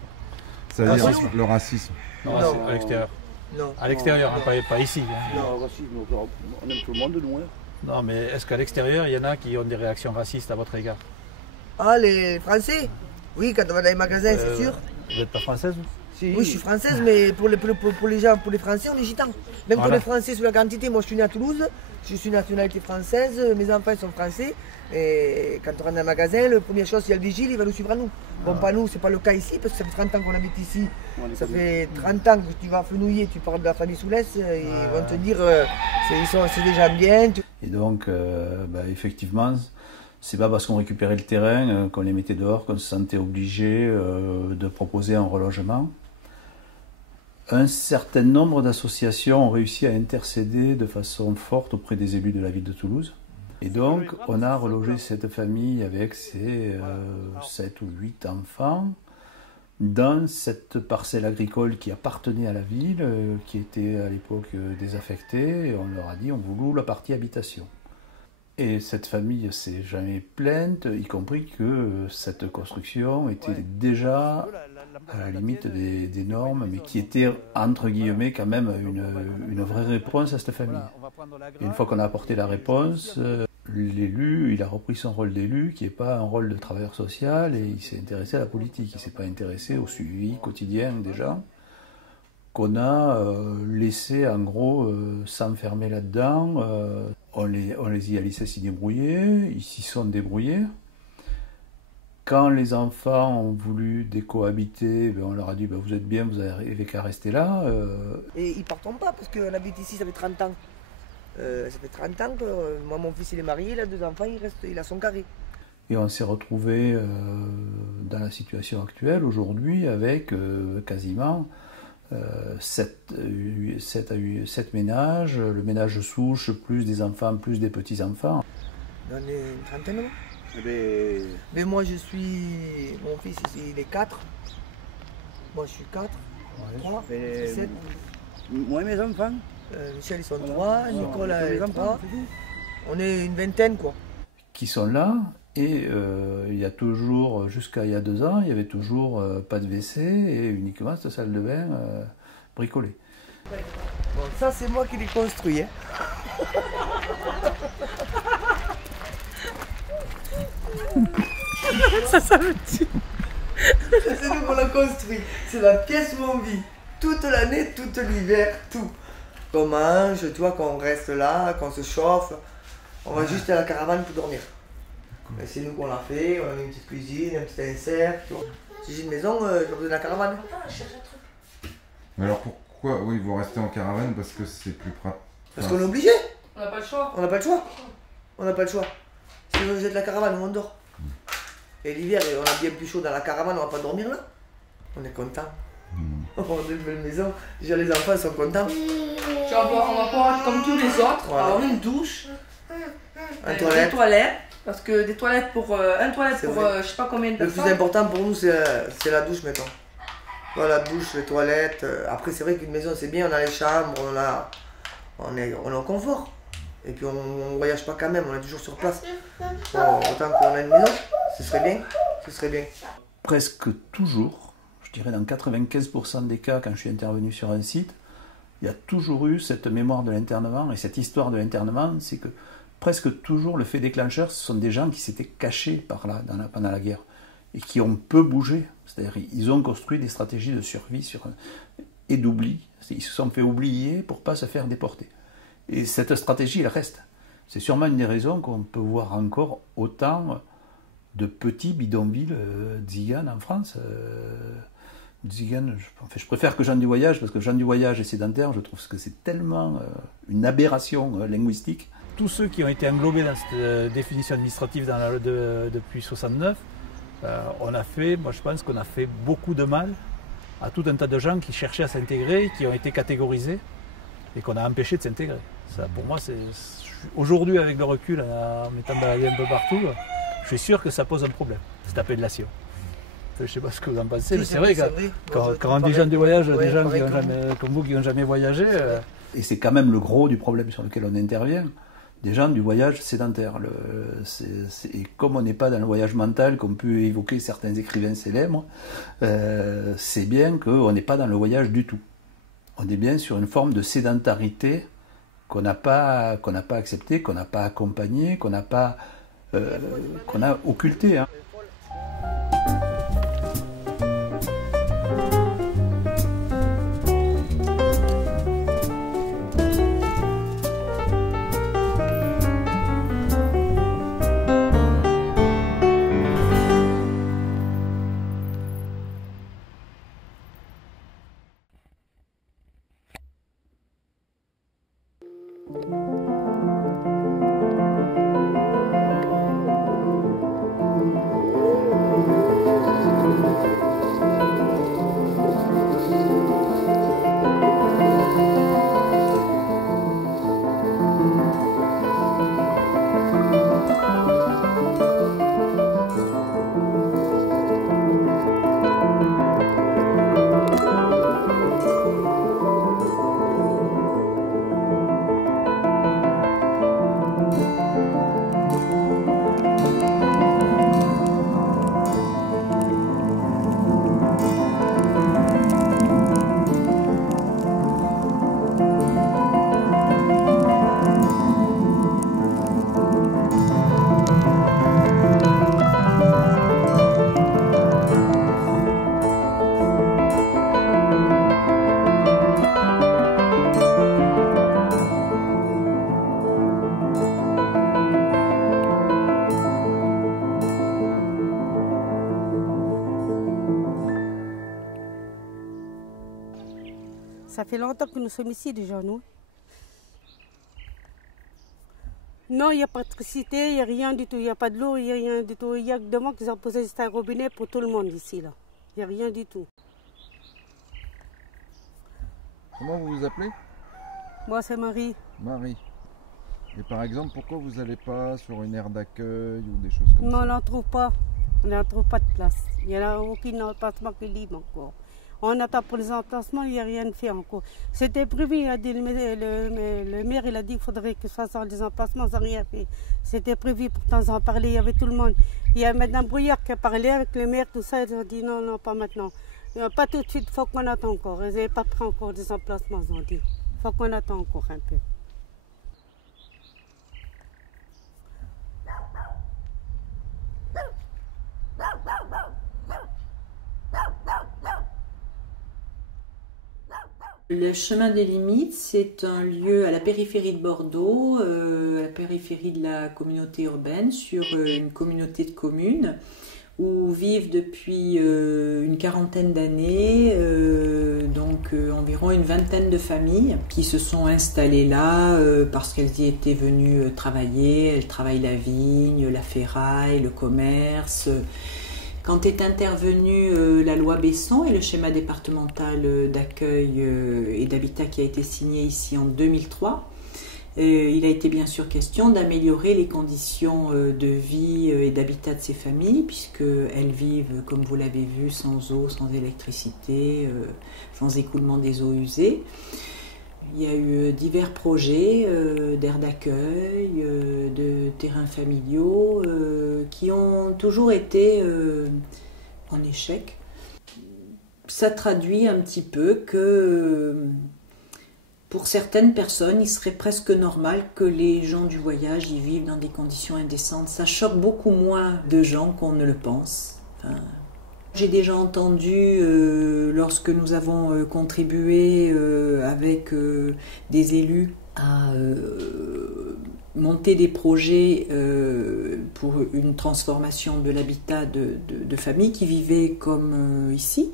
C'est-à-dire le racisme? Non, à l'extérieur. Non. À l'extérieur, pas ici. Hein. Non, racisme, on aime tout le monde, nous. Hein. Non, mais est-ce qu'à l'extérieur, il y en a qui ont des réactions racistes à votre égard? Ah, les Français? Oui, quand on va dans les magasins, c'est sûr. Vous n'êtes pas française, vous? Oui, je suis française, mais pour les gens, pour les Français, on est gitans. Même pour les Français sur la quantité, moi je suis né à Toulouse, je suis nationalité française, mes enfants sont français. Et quand on rentre dans un magasin, la première chose, il y a le vigile, il va nous suivre à nous. Bon, pas nous, c'est pas le cas ici, parce que ça fait 30 ans qu'on habite ici. Ça fait 30 ans que tu vas à Fenouillet, tu parles de la famille Soulès, ils vont te dire c'est déjà bien. Et donc, effectivement, c'est pas parce qu'on récupérait le terrain qu'on les mettait dehors, qu'on se sentait obligé de proposer un relogement. Un certain nombre d'associations ont réussi à intercéder de façon forte auprès des élus de la ville de Toulouse. Et donc, on a relogé cette famille avec ses 7 ou 8 enfants dans cette parcelle agricole qui appartenait à la ville, qui était à l'époque désaffectée, et on leur a dit on vous loue la partie habitation. Et cette famille s'est jamais plainte, y compris que cette construction était déjà à la limite des normes, mais qui était, entre guillemets, quand même une vraie réponse à cette famille. Et une fois qu'on a apporté la réponse, l'élu, il a repris son rôle d'élu, qui n'est pas un rôle de travailleur social, et il s'est intéressé à la politique, il ne s'est pas intéressé au suivi quotidien des gens, qu'on a laissé en gros s'enfermer là-dedans. On les y a laissés s'y débrouiller, ils s'y sont débrouillés. Quand les enfants ont voulu décohabiter, on leur a dit vous êtes bien, vous n'avez qu'à rester là. Et ils partent pas, parce qu'on habite ici, ça fait 30 ans. Ça fait 30 ans que moi, mon fils il est marié, il a 2 enfants, il a son carré. Et on s'est retrouvé dans la situation actuelle aujourd'hui avec quasiment 7 ménages, le ménage souche, plus des enfants, plus des petits-enfants. On est une trentaine. Mais moi je suis, mon fils il est 4, moi je suis 4, 3, 7. Moi et mes enfants. Michel ils sont 3, Nicolas est 3. On est une vingtaine quoi. Qui sont là, et il y a toujours, jusqu'à il y a 2 ans, il n'y avait toujours pas de WC et uniquement cette salle de bain bricolée. Bon, ça c'est moi qui l'ai construit. Hein. ça me tue. C'est nous qu'on l'a construit. C'est la pièce où on vit. Toute l'année, tout l'hiver, tout. Qu'on mange, tu vois, qu'on reste là, qu'on se chauffe. On va juste à la caravane pour dormir. C'est nous qu'on l'a fait, on a mis une petite cuisine, un petit insert, tu vois. Si j'ai une maison, j'ai besoin de la caravane. Mais alors pourquoi vous restez en caravane? Parce que c'est plus pratique. Parce qu'on est obligé. On n'a pas le choix. On n'a pas le choix. On n'a pas le choix. Si on jette la caravane, on dort. Et l'hiver, on a bien plus chaud dans la caravane, on va pas dormir là. On est content. On a une belle maison. Déjà les enfants sont contents. On va pas comme tous les autres, voilà. avoir une douche, des toilettes. Parce que des toilettes pour je sais pas combien de personnes. Le plus important pour nous c'est la douche mettons. Voilà, la douche, les toilettes. Après c'est vrai qu'une maison c'est bien, on a les chambres, on est au confort. Et puis on voyage pas quand même, on est toujours sur place. Bon, autant qu'on a une maison, ce serait bien. Ce serait bien. Presque toujours, je dirais dans 95% des cas quand je suis intervenu sur un site, il y a toujours eu cette mémoire de l'internement et cette histoire de l'internement, c'est que presque toujours le fait déclencheur, ce sont des gens qui s'étaient cachés par là pendant la guerre et qui ont peu bougé. C'est-à-dire ils ont construit des stratégies de survie et d'oubli. Ils se sont fait oublier pour ne pas se faire déporter. Et cette stratégie, elle reste. C'est sûrement une des raisons qu'on peut voir encore autant de petits bidonvilles tziganes en France. Tziganes, je préfère que gens du voyage, parce que gens du voyage et sédentaire, je trouve que c'est tellement une aberration linguistique. Tous ceux qui ont été englobés dans cette définition administrative depuis 1969, moi je pense qu'on a fait beaucoup de mal à tout un tas de gens qui cherchaient à s'intégrer, qui ont été catégorisés et qu'on a empêché de s'intégrer. Ça, pour moi, aujourd'hui avec le recul, en m'étant baladé un peu partout, je suis sûr que ça pose un problème, cette appellation. Je ne sais pas ce que vous en pensez, mais c'est vrai que quand on dit gens du voyage, des gens qui comme vous qui n'ont jamais voyagé... Et c'est quand même le gros du problème sur lequel on intervient, des gens du voyage sédentaire. Et comme on n'est pas dans le voyage mental, comme peut évoquer certains écrivains célèbres, c'est bien qu'on n'est pas dans le voyage du tout. On est bien sur une forme de sédentarité qu'on n'a pas acceptée, qu'on n'a pas accompagnée, qu'on a occultée. Hein. Ça fait longtemps que nous sommes ici déjà, nous. Non, il n'y a pas d'électricité, il n'y a rien du tout, il n'y a pas de l'eau, il n'y a rien du tout. Il y a que demain qu'ils ont posé juste un robinet pour tout le monde ici, là. Il n'y a rien du tout. Comment vous vous appelez? Moi, c'est Marie. Marie. Et par exemple, pourquoi vous n'allez pas sur une aire d'accueil ou des choses comme ça? Non, on n'en trouve pas. On n'en trouve pas de place. Il n'y a aucun emplacement qui est libre encore. On attend pour les emplacements, il n'y a rien de fait encore. C'était prévu, il a dit, le maire il a dit qu'il faudrait que ce soit dans des emplacements, ça n'a rien fait. C'était prévu, pourtant en parler, il y avait tout le monde. Il y a Mme Brouillard qui a parlé avec le maire, tout ça, ils ont dit non, non, pas maintenant. Pas tout de suite, il faut qu'on attend encore. Ils n'avaient pas pris encore des emplacements, ils ont dit. Il faut qu'on attend encore un peu. Le chemin des limites, c'est un lieu à la périphérie de Bordeaux, à la périphérie de la communauté urbaine, sur une communauté de communes, où vivent depuis une quarantaine d'années, environ une vingtaine de familles qui se sont installées là parce qu'elles y étaient venues travailler. Elles travaillent la vigne, la ferraille, le commerce. Quand est intervenue la loi Besson et le schéma départemental d'accueil et d'habitat qui a été signé ici en 2003, il a été bien sûr question d'améliorer les conditions de vie et d'habitat de ces familles, puisqu'elles vivent, comme vous l'avez vu, sans eau, sans électricité, sans écoulement des eaux usées. Il y a eu divers projets d'aires d'accueil, de terrains familiaux qui ont toujours été en échec. Ça traduit un petit peu que pour certaines personnes, il serait presque normal que les gens du voyage y vivent dans des conditions indécentes. Ça choque beaucoup moins de gens qu'on ne le pense. J'ai déjà entendu, lorsque nous avons contribué avec des élus à monter des projets pour une transformation de l'habitat de familles qui vivaient comme ici,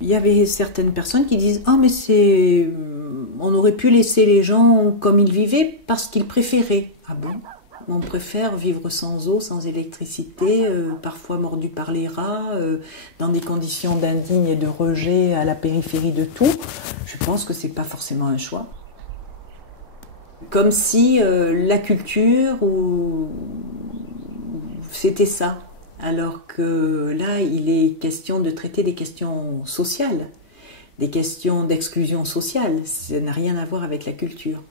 il y avait certaines personnes qui disent « Ah, mais on aurait pu laisser les gens comme ils vivaient parce qu'ils préféraient. » Ah bon ? On préfère vivre sans eau, sans électricité, parfois mordu par les rats, dans des conditions d'indigne et de rejet à la périphérie de tout. Je pense que c'est pas forcément un choix. Comme si la culture, c'était ça. Alors que là, il est question de traiter des questions sociales, des questions d'exclusion sociale. Ça n'a rien à voir avec la culture.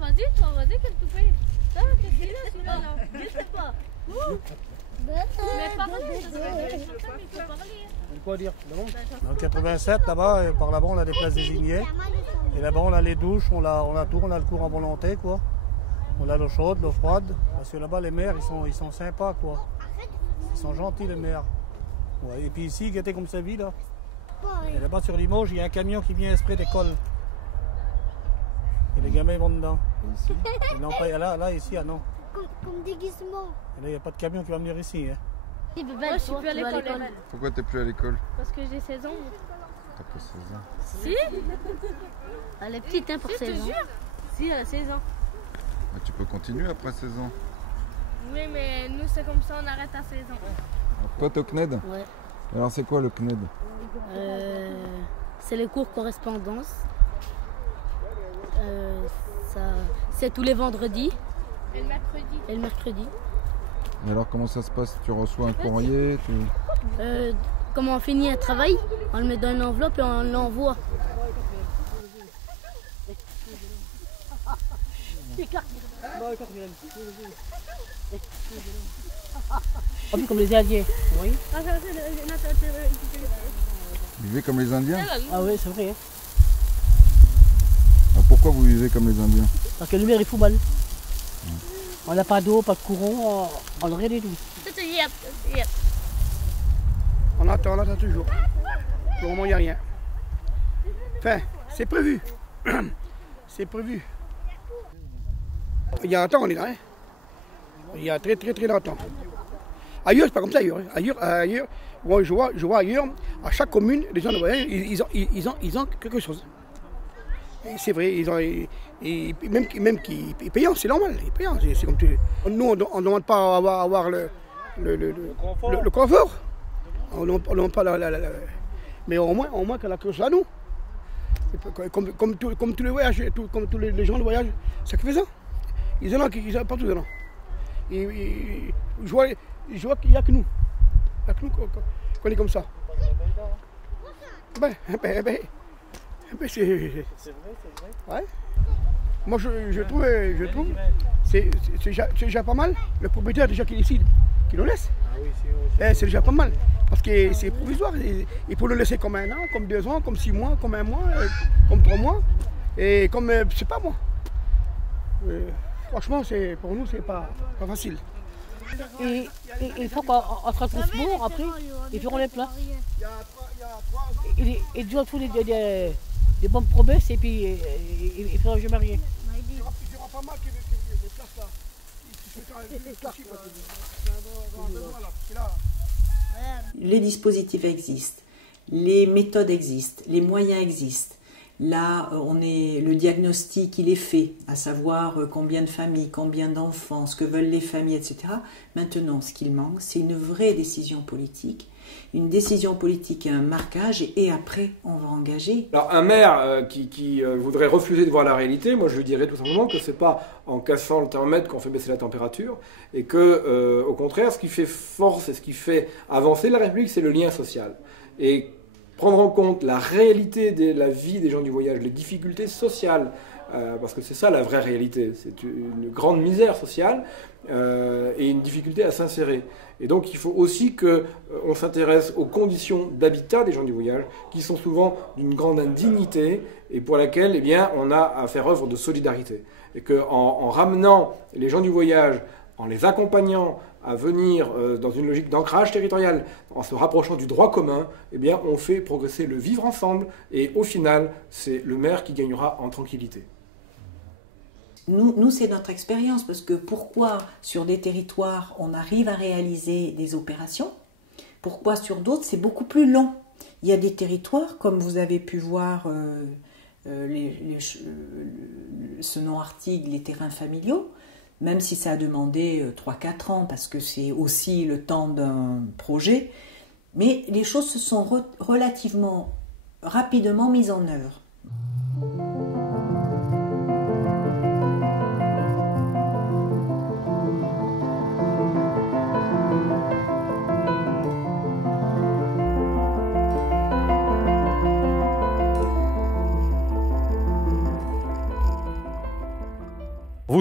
Vas-y, toi, vas-y, qu'est-ce que tu fais? Ça, qu'est-ce qu'il a, celui-là, là? Je sais pas. Mais parlez, il faut parler. Quoi dire? Dans le 87, là-bas, par là-bas, on a des places désignées. Et là-bas, on a les douches, on a tout, on a le courant volonté, quoi. On a l'eau chaude, l'eau froide. Parce que là-bas, les maires, ils sont sympas, quoi. Ils sont gentils, les maires. Ouais, et puis ici, regardez comme ça vit, là. Et là-bas, sur Limoges, il y a un camion qui vient exprès d'école. Et les gamins ils vont dedans. Et non, pas, là, ici, ah non. Comme déguisement. Et là, il n'y a pas de camion qui va venir ici. Hein. Moi, je suis plus à l'école. Pourquoi t'es plus à l'école? Parce que j'ai 16 ans. T'as pas 16 ans. Si. Elle est petite hein, pour 16 ans. Si, elle a 16 ans. Mais tu peux continuer après 16 ans. Oui, mais nous, c'est comme ça, on arrête à 16 ans. Toi, t'es au CNED? Ouais. Alors, c'est quoi le CNED? C'est les cours correspondance. C'est tous les vendredis. Et le mercredi. Et le mercredi. Et alors, comment ça se passe? Tu reçois un courrier Comment on finit un travail, on le met dans une enveloppe et on l'envoie. On vit comme les Indiens, oui. Vous vivez comme les Indiens? Ah oui, c'est vrai. Hein. Alors, pourquoi vous vivez comme les Indiens? Parce que le maire il fout mal. On n'a pas d'eau, pas de courant, on n'a rien du tout. On attend toujours. Pour le moment, il n'y a rien. Enfin, c'est prévu. C'est prévu. Il y a longtemps, on est là. Hein. Il y a très longtemps. Ailleurs, c'est pas comme ça ailleurs. Ailleurs, moi, je vois ailleurs, à chaque commune, les gens de voyage, ils ont quelque chose. C'est vrai, ils ont, et même qui est payant, c'est normal, il est payant. C'est comme nous, on ne demande pas à avoir le confort. On ne demande pas mais au moins qu'elle a quelque chose à nous. Comme tous les voyages, comme tous les gens de voyage, c'est que fait ça. Ils en ont partout dedans. Et je vois qu'il n'y a que nous. Il n'y a que nous qu'on est comme ça. C'est vrai. Ouais. Moi je trouve c'est déjà pas mal. Le propriétaire déjà qui décide, qui le laisse. C'est déjà pas mal. Parce que c'est provisoire. Il faut le laisser comme 1 an, comme 2 ans, comme 6 mois, comme 1 mois, comme 3 mois. Et comme, je sais pas moi. Franchement, pour nous, c'est pas facile. Et il faut qu'on traite le sport après, ils feront les plats. Ils diront tous des bonnes promesses et puis ils ne feront jamais rien. Il y aura pas mal de places là. Les dispositifs existent, les méthodes existent, les moyens existent. Là, le diagnostic, il est fait, à savoir combien de familles, combien d'enfants, ce que veulent les familles, etc. Maintenant, ce qu'il manque, c'est une vraie décision politique. Une décision politique et un marquage, et après, on va engager. Alors, un maire qui voudrait refuser de voir la réalité, moi je lui dirais tout simplement que c'est pas en cassant le thermomètre qu'on fait baisser la température, et que, au contraire, ce qui fait force et ce qui fait avancer la République, c'est le lien social. Et prendre en compte la réalité de la vie des gens du voyage, les difficultés sociales, parce que c'est ça la vraie réalité, c'est une grande misère sociale et une difficulté à s'insérer. Et donc il faut aussi qu'on s'intéresse aux conditions d'habitat des gens du voyage, qui sont souvent d'une grande indignité et pour laquelle eh bien, on a à faire œuvre de solidarité. Et qu'en ramenant les gens du voyage, en les accompagnant à venir dans une logique d'ancrage territorial, en se rapprochant du droit commun, eh bien, on fait progresser le vivre ensemble et au final, c'est le maire qui gagnera en tranquillité. Nous c'est notre expérience, parce que pourquoi sur des territoires on arrive à réaliser des opérations, pourquoi sur d'autres c'est beaucoup plus long. Il y a des territoires, comme vous avez pu voir Senon-Artigues, les terrains familiaux, même si ça a demandé 3-4 ans, parce que c'est aussi le temps d'un projet, mais les choses se sont relativement rapidement mises en œuvre.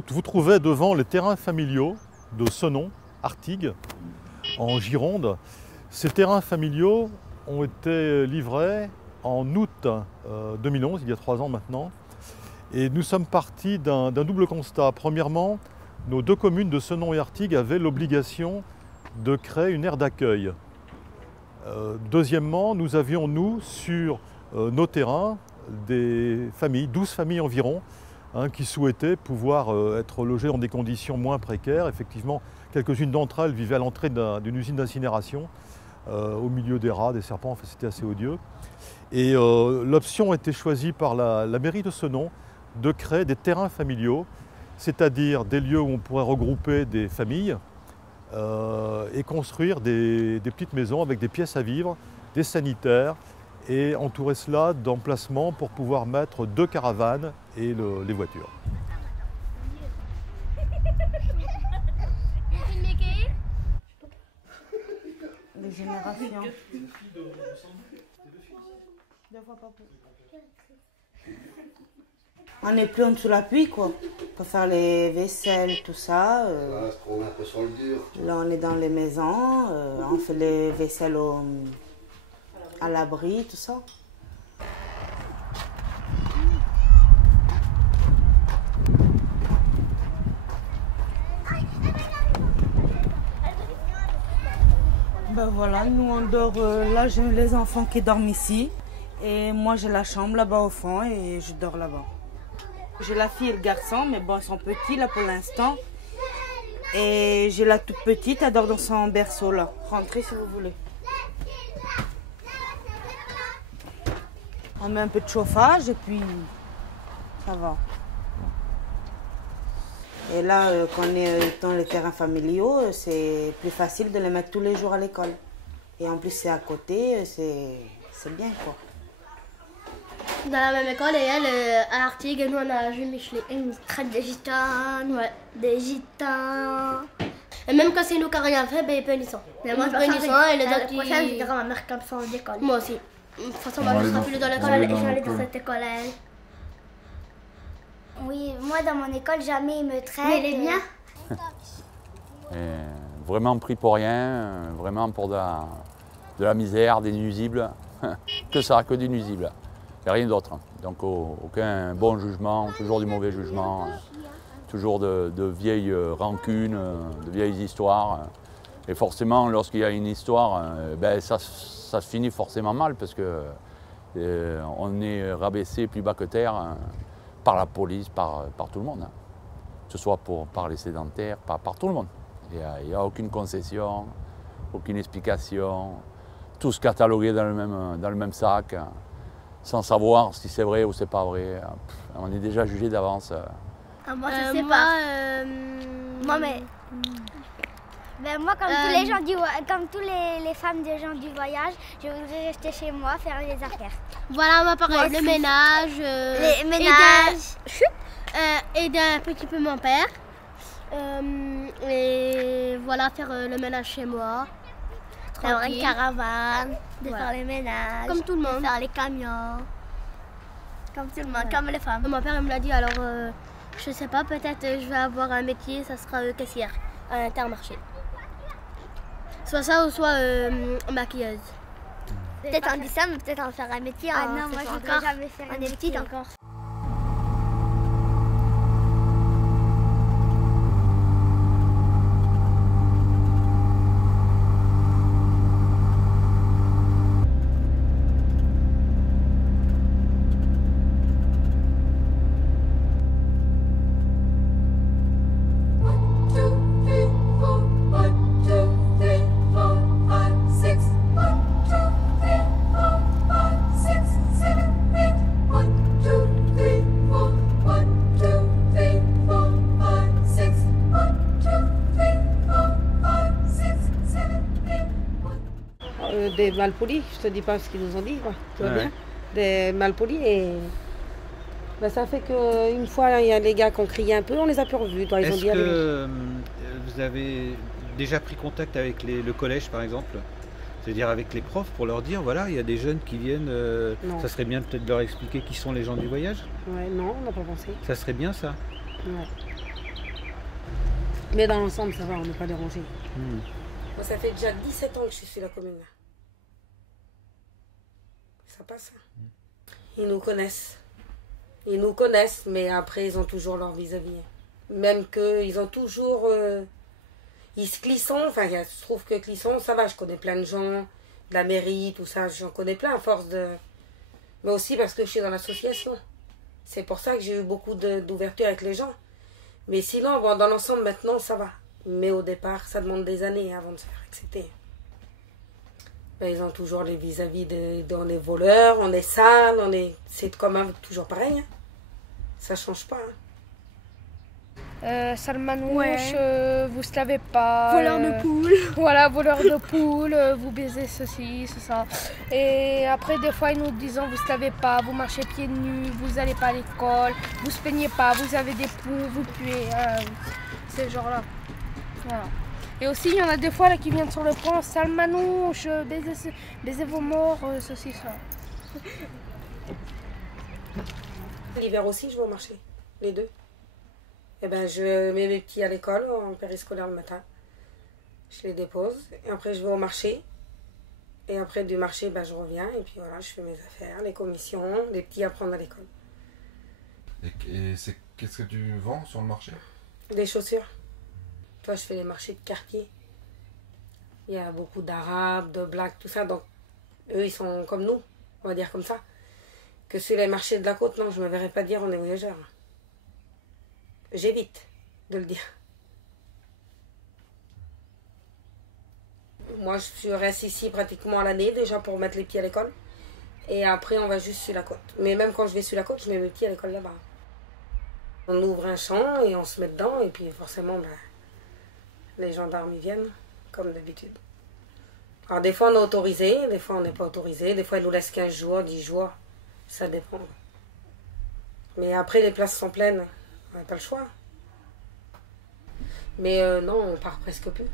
Vous trouvez devant les terrains familiaux de Senon-Artigues, en Gironde. Ces terrains familiaux ont été livrés en août 2011, il y a 3 ans maintenant. Et nous sommes partis d'un double constat. Premièrement, nos 2 communes de Senon et Artigues avaient l'obligation de créer une aire d'accueil. Deuxièmement, nous avions, nous, sur nos terrains, des familles, 12 familles environ, qui souhaitaient pouvoir être logées dans des conditions moins précaires. Effectivement, quelques-unes d'entre elles vivaient à l'entrée d'une usine d'incinération, au milieu des rats, des serpents, enfin, c'était assez odieux. Et l'option a été choisie par la mairie de Senon de créer des terrains familiaux, c'est-à-dire des lieux où on pourrait regrouper des familles et construire des petites maisons avec des pièces à vivre, des sanitaires, et entourer cela d'emplacements pour pouvoir mettre 2 caravanes et les voitures. Les générations. On n'est plus en dessous de la pluie, quoi. Pour faire les vaisselles, tout ça. Là, on est un peu sur le dur. Là, on est dans les maisons. On fait les vaisselles à l'abri, tout ça. Ben voilà, nous on dort, là j'ai les enfants qui dorment ici et moi j'ai la chambre là-bas au fond et je dors là-bas. J'ai la fille et le garçon, mais bon ils sont petits là pour l'instant. Et j'ai la toute petite, elle dort dans son berceau là. Rentrez si vous voulez. On met un peu de chauffage et puis ça va. Et là, quand on est dans les terrains familiaux, c'est plus facile de les mettre tous les jours à l'école. Et en plus, c'est à côté, c'est bien, quoi. Dans la même école, et elle, à Artigues, et nous, on a Jules Michelet. Une traite des gitanes, ouais, des gitans. Et même quand c'est nous qui n'avons rien fait, ben, ils punissent. Mais moi, je punissent, et les autres, ils... je dirais à ma mère quand ils sont d'école. Moi aussi. De toute façon, moi, je serai plus dans l'école, et je vais aller dans cette école, elle. Oui, moi dans mon école, jamais ils me traitent. Mais elle est bien. Vraiment pris pour rien, vraiment pour de la misère, des nuisibles. Que ça, que du nuisible. Et rien d'autre. Donc aucun bon jugement, toujours du mauvais jugement, toujours de vieilles rancunes, de vieilles histoires. Et forcément, lorsqu'il y a une histoire, ben, ça se finit forcément mal parce que on est rabaissé plus bas que terre. Par la police, par tout le monde. Que ce soit par les sédentaires, par tout le monde. Il n'y a aucune concession, aucune explication. Tous catalogués dans le même sac, sans savoir si c'est vrai ou c'est pas vrai. On est déjà jugé d'avance. Moi, je sais pas. Moi, mais... Ben, moi, comme tous les gens comme tous les femmes des gens du voyage, je voudrais rester chez moi, faire les affaires. Voilà, moi pareil, le ménage. Les ménages. Aider un petit peu mon père. Et voilà, faire le ménage chez moi. Avoir une caravane, de voilà. Faire les ménages. Comme tout le monde. De faire les camions. Comme tout le monde, comme les femmes. Mon père il me l'a dit, alors je sais pas, peut-être je vais avoir un métier, ça sera caissière à Intermarché. Soit ça ou soit maquilleuse. Peut-être on dit ça, mais peut-être on va faire un métier. Ah non, moi je ne voudrais jamais faire un métier. On est petite encore. Des malpolis, je te dis pas ce qu'ils nous ont dit, quoi. Tu vois bien. Des malpolis et ben, ça fait qu'une fois il y a les gars qui ont crié un peu, on les a plus revus. Est-ce que vous avez déjà pris contact avec le collège par exemple, c'est-à-dire avec les profs pour leur dire voilà il y a des jeunes qui viennent, ça serait bien peut-être de leur expliquer qui sont les gens du voyage? Ouais, non, on n'a pas pensé. Ça serait bien ça. Ouais. Mais dans l'ensemble ça va, on n'est pas dérangé. Moi ça fait déjà 17 ans que je suis sur la commune là. Ça passe. Ils nous connaissent. Ils nous connaissent, mais après, ils ont toujours leur vis-à-vis. Même qu'ils ont toujours... ils se Clisson, enfin, je trouve que Clisson, ça va, je connais plein de gens, de la mairie, tout ça, j'en connais plein à force de... Mais aussi parce que je suis dans l'association. C'est pour ça que j'ai eu beaucoup d'ouverture avec les gens. Mais sinon, bon, dans l'ensemble, maintenant, ça va. Mais au départ, ça demande des années avant de se faire accepter. Ben, ils ont toujours les vis-à-vis on est voleurs, on est sales, c'est comme toujours pareil. Hein. Ça change pas. Hein. Salmanouche, vous se lavez pas. Voleur de poules. Voilà, voleur de poules, vous baisez ceci, c'est ça. Et après, des fois, ils nous disent vous se lavez pas, vous marchez pieds nus, vous allez pas à l'école, vous se peignez pas, vous avez des poux, vous puez. C'est genre là. Voilà. Et aussi, il y en a des fois là qui viennent sur le pont, Salmanouche, baisez vos morts, ceci, ça. L'hiver aussi, je vais au marché, les deux. Et ben, je mets mes petits à l'école, en périscolaire le matin. Je les dépose. Et après, je vais au marché. Et après, du marché, ben, je reviens. Et puis voilà, je fais mes affaires, les commissions, les petits à prendre à l'école. Et qu'est-ce que tu vends sur le marché? Des chaussures. Toi, je fais les marchés de quartier. Il y a beaucoup d'Arabes, de Blacks, tout ça. Donc, eux, ils sont comme nous, on va dire comme ça. Que sur les marchés de la côte, non, je ne me verrais pas dire on est voyageurs. J'évite de le dire. Moi, je reste ici pratiquement à l'année, déjà pour mettre les pieds à l'école. Et après, on va juste sur la côte. Mais même quand je vais sur la côte, je mets mes pieds à l'école là-bas. On ouvre un champ et on se met dedans. Et puis forcément, ben, les gendarmes y viennent, comme d'habitude. Alors des fois, on est autorisé, des fois, on n'est pas autorisé. Des fois, ils nous laissent 15 jours, 10 jours. Ça dépend. Mais après, les places sont pleines. On n'a pas le choix. Mais non, on part presque plus.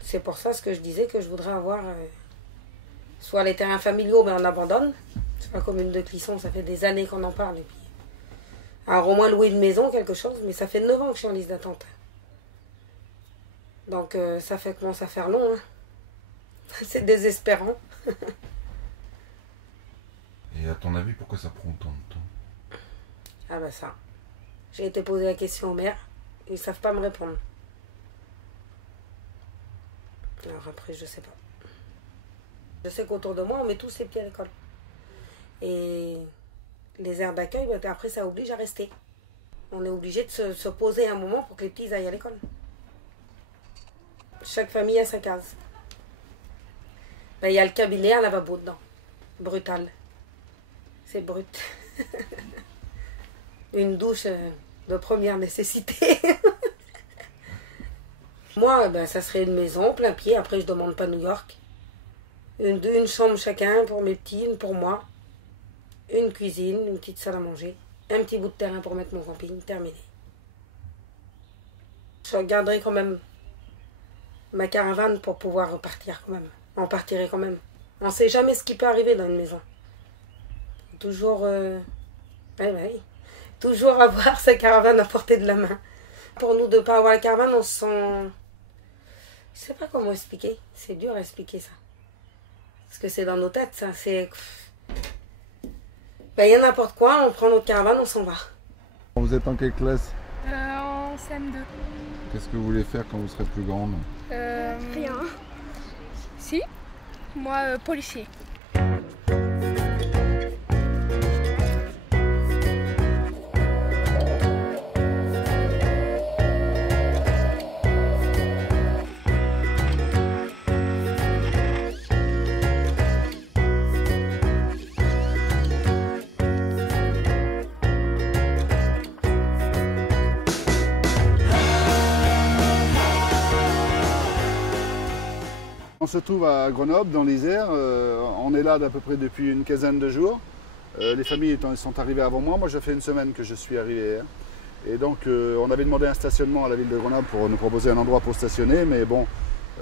C'est pour ça ce que je disais que je voudrais avoir soit les terrains familiaux, mais on abandonne. C'est la commune de Clisson, ça fait des années qu'on en parle. Et puis, alors au moins louer une maison, quelque chose, mais ça fait 9 ans que je suis en liste d'attente. Donc ça commence à faire long. Hein. C'est désespérant. Et à ton avis, pourquoi ça prend autant de temps? Ah ben ça. J'ai été posé la question au maire, ils ne savent pas me répondre. Alors après, je sais pas. Je sais qu'autour de moi, on met tous les pieds à l'école. Et les aires d'accueil, ben, après, ça oblige à rester. On est obligé de se poser un moment pour que les petits aillent à l'école. Chaque famille a sa case. Ben, y a le cabinet, un lavabo dedans. Brutal. C'est brut. Une douche de première nécessité. Moi, ben, ça serait une maison, plein pied. Après, je demande pas New York. Une chambre chacun pour mes petits, une pour moi. Une cuisine, une petite salle à manger. Un petit bout de terrain pour mettre mon camping. Terminé. Je garderai quand même ma caravane pour pouvoir repartir quand même. On partirait quand même. On ne sait jamais ce qui peut arriver dans une maison. Toujours... toujours avoir sa caravane à portée de la main. Pour nous de ne pas avoir la caravane, on se sent... Je sais pas comment expliquer. C'est dur à expliquer ça. Parce que c'est dans nos têtes, ça. C'est... Ben, y a n'importe quoi, on prend notre caravane, on s'en va. Vous êtes en quelle classe? En CM2. Qu'est-ce que vous voulez faire quand vous serez plus grande? Rien. Si. Moi, policier. On se trouve à Grenoble, dans l'Isère. On est là d'à peu près depuis une quinzaine de jours. Les familles sont arrivées avant moi. Moi, ça fait une semaine que je suis arrivé. Et donc, on avait demandé un stationnement à la ville de Grenoble pour nous proposer un endroit pour stationner. Mais bon,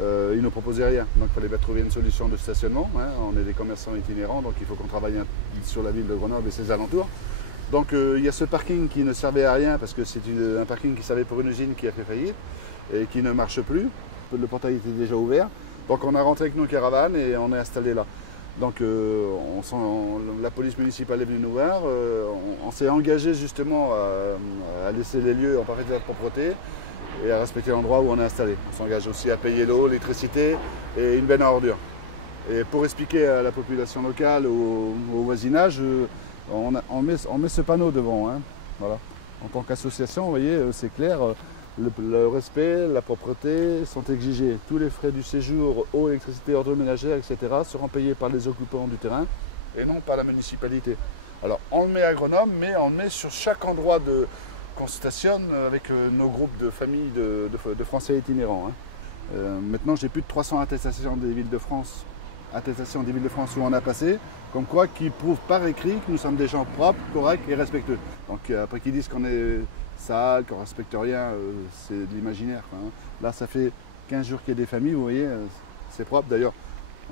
ils ne proposaient rien. Donc, il fallait bien trouver une solution de stationnement. Hein. On est des commerçants itinérants, donc il faut qu'on travaille sur la ville de Grenoble et ses alentours. Donc, il y a ce parking qui ne servait à rien parce que c'est un parking qui servait pour une usine qui a fait faillite et qui ne marche plus. Le portail était déjà ouvert. Donc on a rentré avec nos caravanes et on est installé là. Donc la police municipale est venue nous voir. On s'est engagé justement à laisser les lieux en parfaite propreté et à respecter l'endroit où on est installé. On s'engage aussi à payer l'eau, l'électricité et une benne à ordures. Et pour expliquer à la population locale, au voisinage, on met ce panneau devant. Hein, voilà. En tant qu'association, vous voyez, c'est clair, le respect, la propreté sont exigés. Tous les frais du séjour, eau, électricité, ordre ménagère, etc. seront payés par les occupants du terrain et non par la municipalité. Alors on le met à Grenoble, mais on le met sur chaque endroit qu'on stationne avec nos groupes de familles de Français itinérants. Hein. Maintenant, j'ai plus de 300 attestations des villes de France où on a passé, comme quoi qui prouvent par écrit que nous sommes des gens propres, corrects et respectueux. Donc après qu'ils disent qu'on est sale, qu'on ne respecte rien, c'est de l'imaginaire. Hein. Là, ça fait 15 jours qu'il y a des familles, vous voyez, c'est propre. D'ailleurs,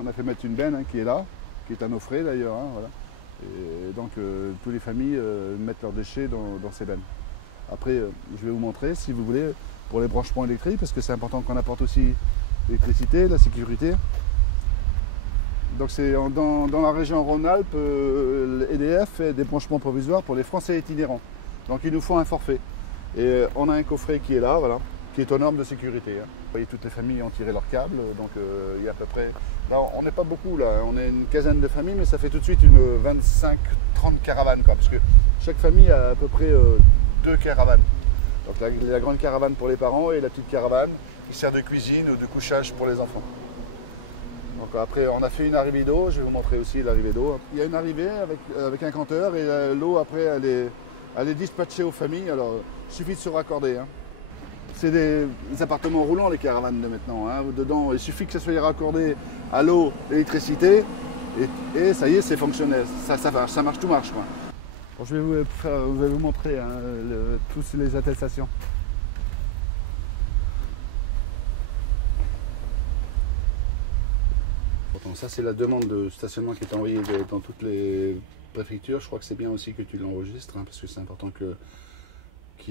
on a fait mettre une benne qui est là, qui est à nos frais d'ailleurs. Hein, voilà. Et donc, toutes les familles mettent leurs déchets dans ces bennes. Après, je vais vous montrer, si vous voulez, pour les branchements électriques, parce que c'est important qu'on apporte aussi l'électricité, la sécurité. Donc c'est dans la région Rhône-Alpes, l'EDF fait des branchements provisoires pour les Français itinérants. Donc il nous faut un forfait. Et on a un coffret qui est là, voilà, qui est aux normes de sécurité. Hein. Vous voyez, toutes les familles ont tiré leurs câbles, donc il y a à peu près... Là, on n'est pas beaucoup là, on est une quinzaine de familles, mais ça fait tout de suite une 25-30 caravanes, quoi, parce que chaque famille a à peu près 2 caravanes. Donc la grande caravane pour les parents et la petite caravane qui sert de cuisine ou de couchage pour les enfants. Donc après, on a fait une arrivée d'eau, je vais vous montrer aussi l'arrivée d'eau. Il y a une arrivée avec un compteur et l'eau après elle est dispatchée aux familles, alors il suffit de se raccorder. Hein. C'est des appartements roulants les caravanes de maintenant. Hein. Dedans, il suffit que ça soit raccordé à l'eau, l'électricité et ça y est, c'est fonctionnel. Ça marche, tout marche. Quoi. Bon, je vais vous montrer hein, toutes les attestations. Ça, c'est la demande de stationnement qui est envoyée dans toutes les préfectures. Je crois que c'est bien aussi que tu l'enregistres, hein, parce que c'est important qu'il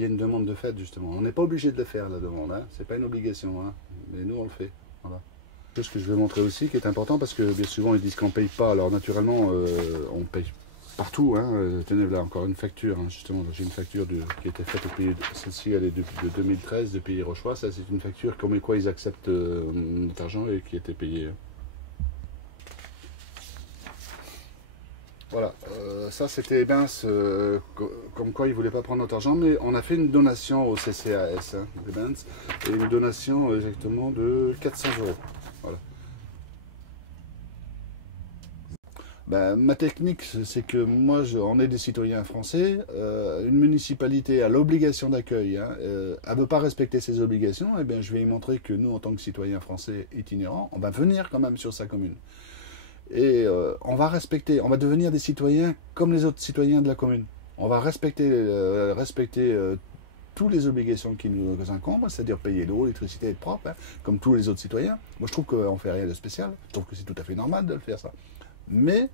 y ait une demande de fait, justement. On n'est pas obligé de le faire, la demande. Hein. Ce n'est pas une obligation, hein, mais nous, on le fait. Voilà. Ce que je vais montrer aussi, qui est important, parce que bien souvent, ils disent qu'on ne paye pas. Alors, naturellement, on paye partout. Hein. Tenez, là, encore une facture, hein, justement. J'ai une facture qui a été faite au pays. Celle-ci, elle est de 2013, de Pays Rochois. Ça, c'est une facture comme quoi ils acceptent notre argent et qui a été payé. Voilà, ça c'était Benz, comme quoi ils ne voulaient pas prendre notre argent, mais on a fait une donation au CCAS hein, de Benz, et une donation exactement de 400 €. Voilà. Ben, ma technique, c'est que moi, on est des citoyens français, une municipalité a l'obligation d'accueil, hein, elle ne veut pas respecter ses obligations, et bien je vais y montrer que nous, en tant que citoyens français itinérants, on va venir quand même sur sa commune. Et on va devenir des citoyens comme les autres citoyens de la commune. On va respecter toutes les obligations qui nous incombent, c'est-à-dire payer l'eau, l'électricité, être propre, hein, comme tous les autres citoyens. Moi, je trouve qu'on ne fait rien de spécial. Je trouve que c'est tout à fait normal de le faire, ça. Mais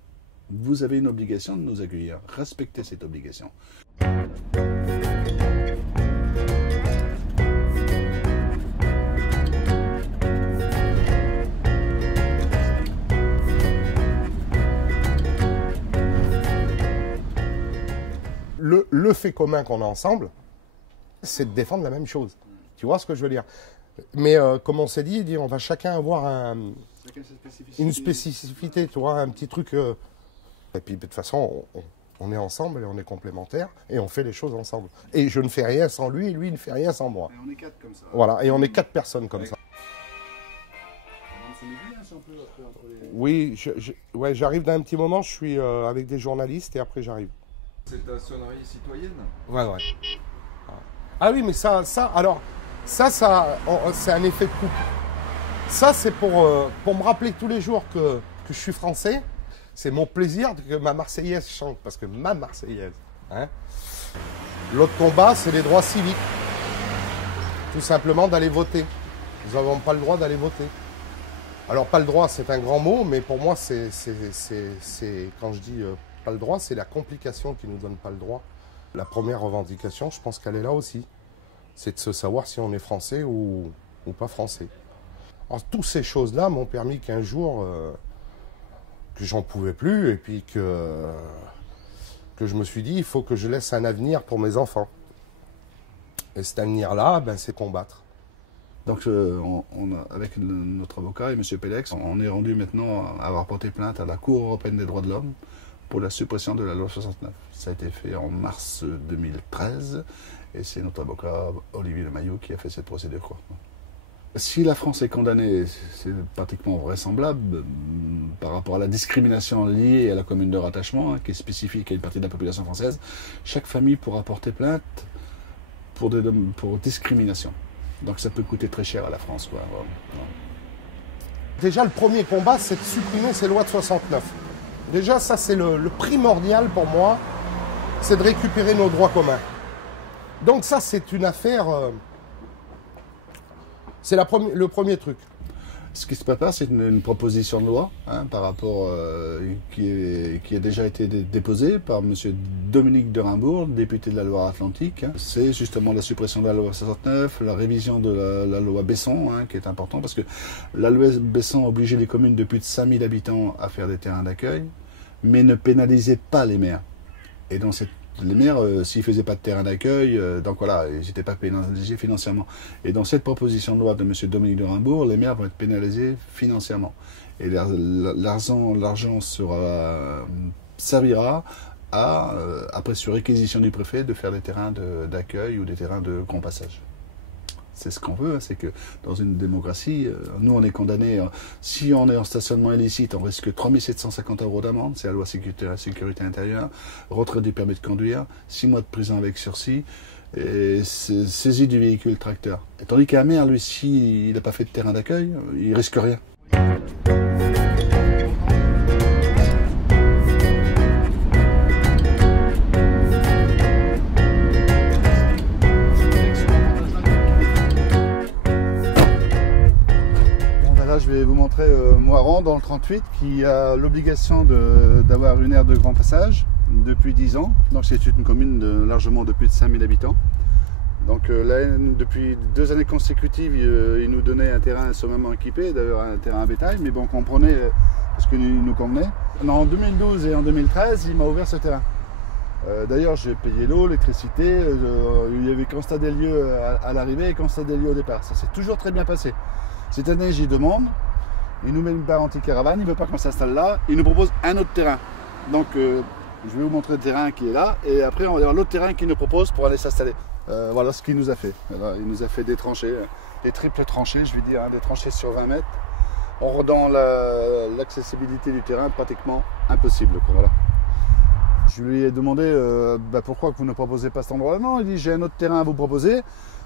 vous avez une obligation de nous accueillir. Respectez cette obligation. Le fait commun qu'on a ensemble, c'est de défendre la même chose. Tu vois ce que je veux dire? Mais comme on s'est dit, on va chacun avoir une spécificité, tu vois, un petit truc. Et puis de toute façon, on est ensemble et on est complémentaires et on fait les choses ensemble. Et je ne fais rien sans lui et lui ne fait rien sans moi. Et on est 4 comme ça. Voilà, et on est 4 personnes comme ça. Oui, ouais, j'arrive dans un petit moment, je suis avec des journalistes et après j'arrive. C'est ta sonnerie citoyenne? Ouais. Ah oui, mais ça, c'est un effet de couple. Ça, c'est pour me rappeler tous les jours que je suis français. C'est mon plaisir que ma Marseillaise chante, parce que ma Marseillaise. Hein. L'autre combat, c'est les droits civiques. Tout simplement d'aller voter. Nous n'avons pas le droit d'aller voter. Alors, pas le droit, c'est un grand mot, mais pour moi, c'est quand je dis pas le droit, c'est la complication qui ne nous donne pas le droit. La première revendication, je pense qu'elle est là aussi. C'est de se savoir si on est français ou pas français. Alors, toutes ces choses-là m'ont permis qu'un jour, que j'en pouvais plus, et puis que je me suis dit, il faut que je laisse un avenir pour mes enfants. Et cet avenir-là, c'est combattre. Donc, avec notre avocat et M. Pélex, on est rendu maintenant à avoir porté plainte à la Cour européenne des droits de l'homme pour la suppression de la loi 69. Ça a été fait en mars 2013 et c'est notre avocat Olivier Lemaillot qui a fait cette procédure, quoi. Si la France est condamnée, c'est pratiquement vraisemblable par rapport à la discrimination liée à la commune de rattachement, qui est spécifique à une partie de la population française. Chaque famille pourra porter plainte pour discrimination. Donc ça peut coûter très cher à la France, quoi. Déjà, le premier combat, c'est de supprimer ces lois de 69. Déjà, ça, c'est le primordial pour moi, c'est de récupérer nos droits communs. Donc ça, c'est une affaire... c'est le premier truc. Ce qui se prépare, c'est une proposition de loi par rapport qui a déjà été déposée par M. Dominique de Rimbourg, député de la Loire-Atlantique. C'est justement la suppression de la loi 69, la révision de la loi Besson, qui est important, parce que la loi Besson obligeait les communes de plus de 5000 habitants à faire des terrains d'accueil, mais ne pénalisait pas les maires. Et dans les maires, s'ils ne faisaient pas de terrain d'accueil, donc voilà, ils n'étaient pas pénalisés financièrement. Et dans cette proposition de loi de M. Dominique de Rimbourg, les maires vont être pénalisés financièrement. Et l'argent servira à, après sur réquisition du préfet, de faire des terrains d'accueil ou des terrains de grand passage. C'est ce qu'on veut, c'est que dans une démocratie, nous on est condamnés, si on est en stationnement illicite, on risque 3 750 € d'amende, c'est la loi sécurité intérieure, retrait du permis de conduire, 6 mois de prison avec sursis, et saisie du véhicule tracteur. Et tandis qu'un maire, lui, s'il n'a pas fait de terrain d'accueil, il risque rien. Je vais vous montrer Moiran dans le 38 qui a l'obligation d'avoir une aire de grand passage depuis 10 ans. Donc c'est une commune largement de plus de 5000 habitants. Donc là, depuis 2 années consécutives, il nous donnait un terrain sommement équipé, d'ailleurs un terrain à bétail, mais bon, qu'on prenait parce qu'il nous convenait. En 2012 et en 2013, il m'a ouvert ce terrain. D'ailleurs, j'ai payé l'eau, l'électricité, il y avait constat des lieux à l'arrivée et constat des lieux au départ. Ça s'est toujours très bien passé. Cette année, j'y demande, il nous met une barre anti-caravane, il ne veut pas qu'on s'installe là, il nous propose un autre terrain. Donc, je vais vous montrer le terrain qui est là, et après, on va voir l'autre terrain qu'il nous propose pour aller s'installer. Voilà ce qu'il nous a fait. Alors, il nous a fait des tranchées, des triples tranchées, je vais dire, des tranchées sur 20 mètres, en rendant l'accessibilité du terrain pratiquement impossible. Voilà. Je lui ai demandé pourquoi vous ne proposez pas cet endroit-là. Non, il dit, j'ai un autre terrain à vous proposer.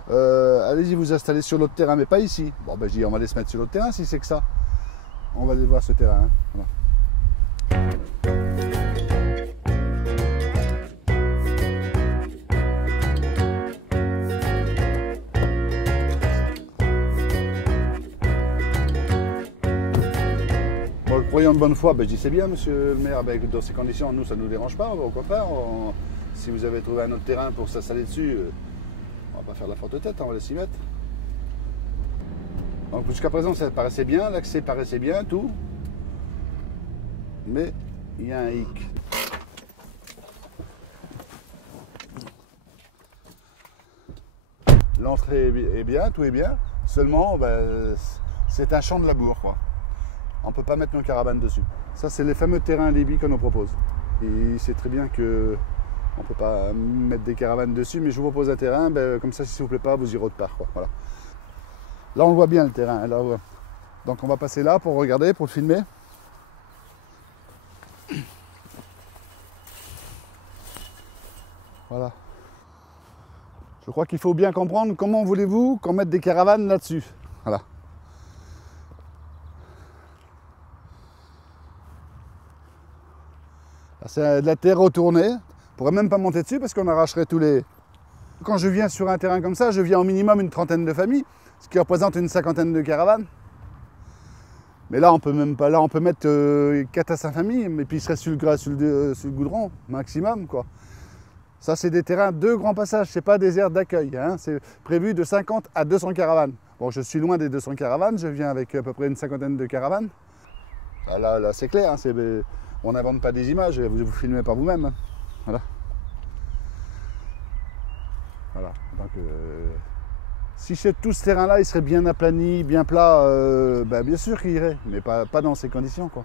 Allez-y vous installer sur l'autre terrain, mais pas ici. Bon, je dis, on va aller se mettre sur l'autre terrain si c'est que ça. On va aller voir ce terrain. Voilà. Bon, le croyant de bonne foi, je dis, c'est bien, monsieur le maire, dans ces conditions, nous, ça ne nous dérange pas. Au contraire, si vous avez trouvé un autre terrain pour s'installer dessus, on va pas faire la forte tête, on va s'y mettre. Donc jusqu'à présent ça paraissait bien, l'accès paraissait bien, tout. Mais il y a un hic. L'entrée est bien, tout est bien. Seulement, c'est un champ de labour, quoi. On ne peut pas mettre nos caravanes dessus. Ça, c'est les fameux terrains Libye qu'on nous propose. Et c'est très bien que on ne peut pas mettre des caravanes dessus, mais je vous propose un terrain, comme ça, si ça ne vous plaît pas, vous irez autre part, quoi. Voilà. Là, on le voit bien, le terrain. Là, donc, on va passer là pour regarder, pour le filmer. Voilà. Je crois qu'il faut bien comprendre comment voulez-vous qu'on mette des caravanes là-dessus. Voilà. C'est de la terre retournée. On ne pourrait même pas monter dessus parce qu'on arracherait tous les... Quand je viens sur un terrain comme ça, je viens au minimum une trentaine de familles, ce qui représente une 50aine de caravanes. Mais là, on peut même pas. Là, on peut mettre 4 à 5 familles, mais puis il serait sur le goudron, maximum, quoi. Ça, c'est des terrains de grand passage, c'est pas des aires d'accueil. Hein. C'est prévu de 50 à 200 caravanes. Bon, je suis loin des 200 caravanes, je viens avec à peu près une 50aine de caravanes. Là c'est clair, hein, on n'invente pas des images, vous filmez par vous-même. Hein. Voilà. Voilà. Donc, si tout ce terrain-là, il serait bien aplani, bien plat, bien sûr qu'il irait, mais pas dans ces conditions, quoi.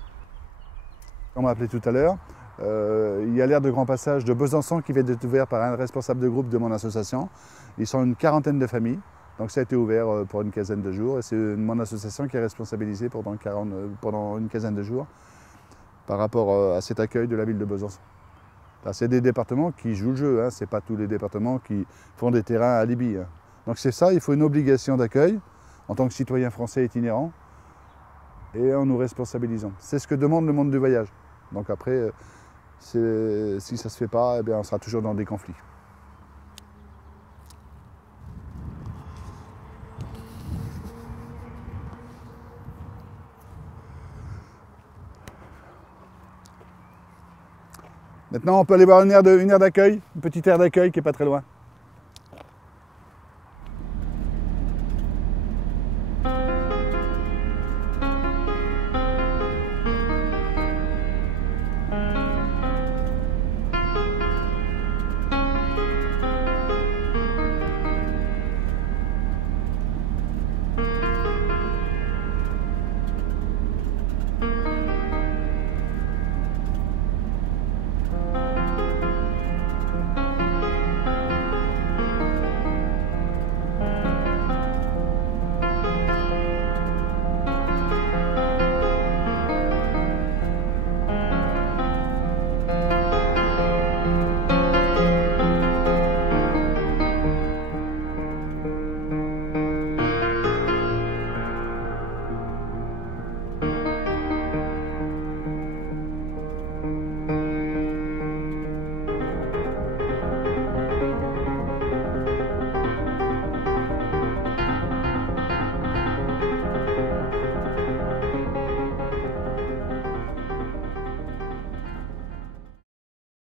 On m'a appelé tout à l'heure. Il y a l'aire de grand passage de Besançon qui vient d'être ouvert par un responsable de groupe de mon association. Ils sont une quarantaine de familles, donc ça a été ouvert pour une quinzaine de jours. Et c'est mon association qui est responsabilisée pendant une quinzaine de jours par rapport à cet accueil de la ville de Besançon. C'est des départements qui jouent le jeu, hein. Ce n'est pas tous les départements qui font des terrains à Libye. Hein. Donc c'est ça, il faut une obligation d'accueil en tant que citoyen français itinérant et en nous responsabilisant. C'est ce que demande le monde du voyage. Donc après, si ça ne se fait pas, eh bien, on sera toujours dans des conflits. Maintenant, on peut aller voir une aire d'accueil, une petite aire d'accueil qui n'est pas très loin.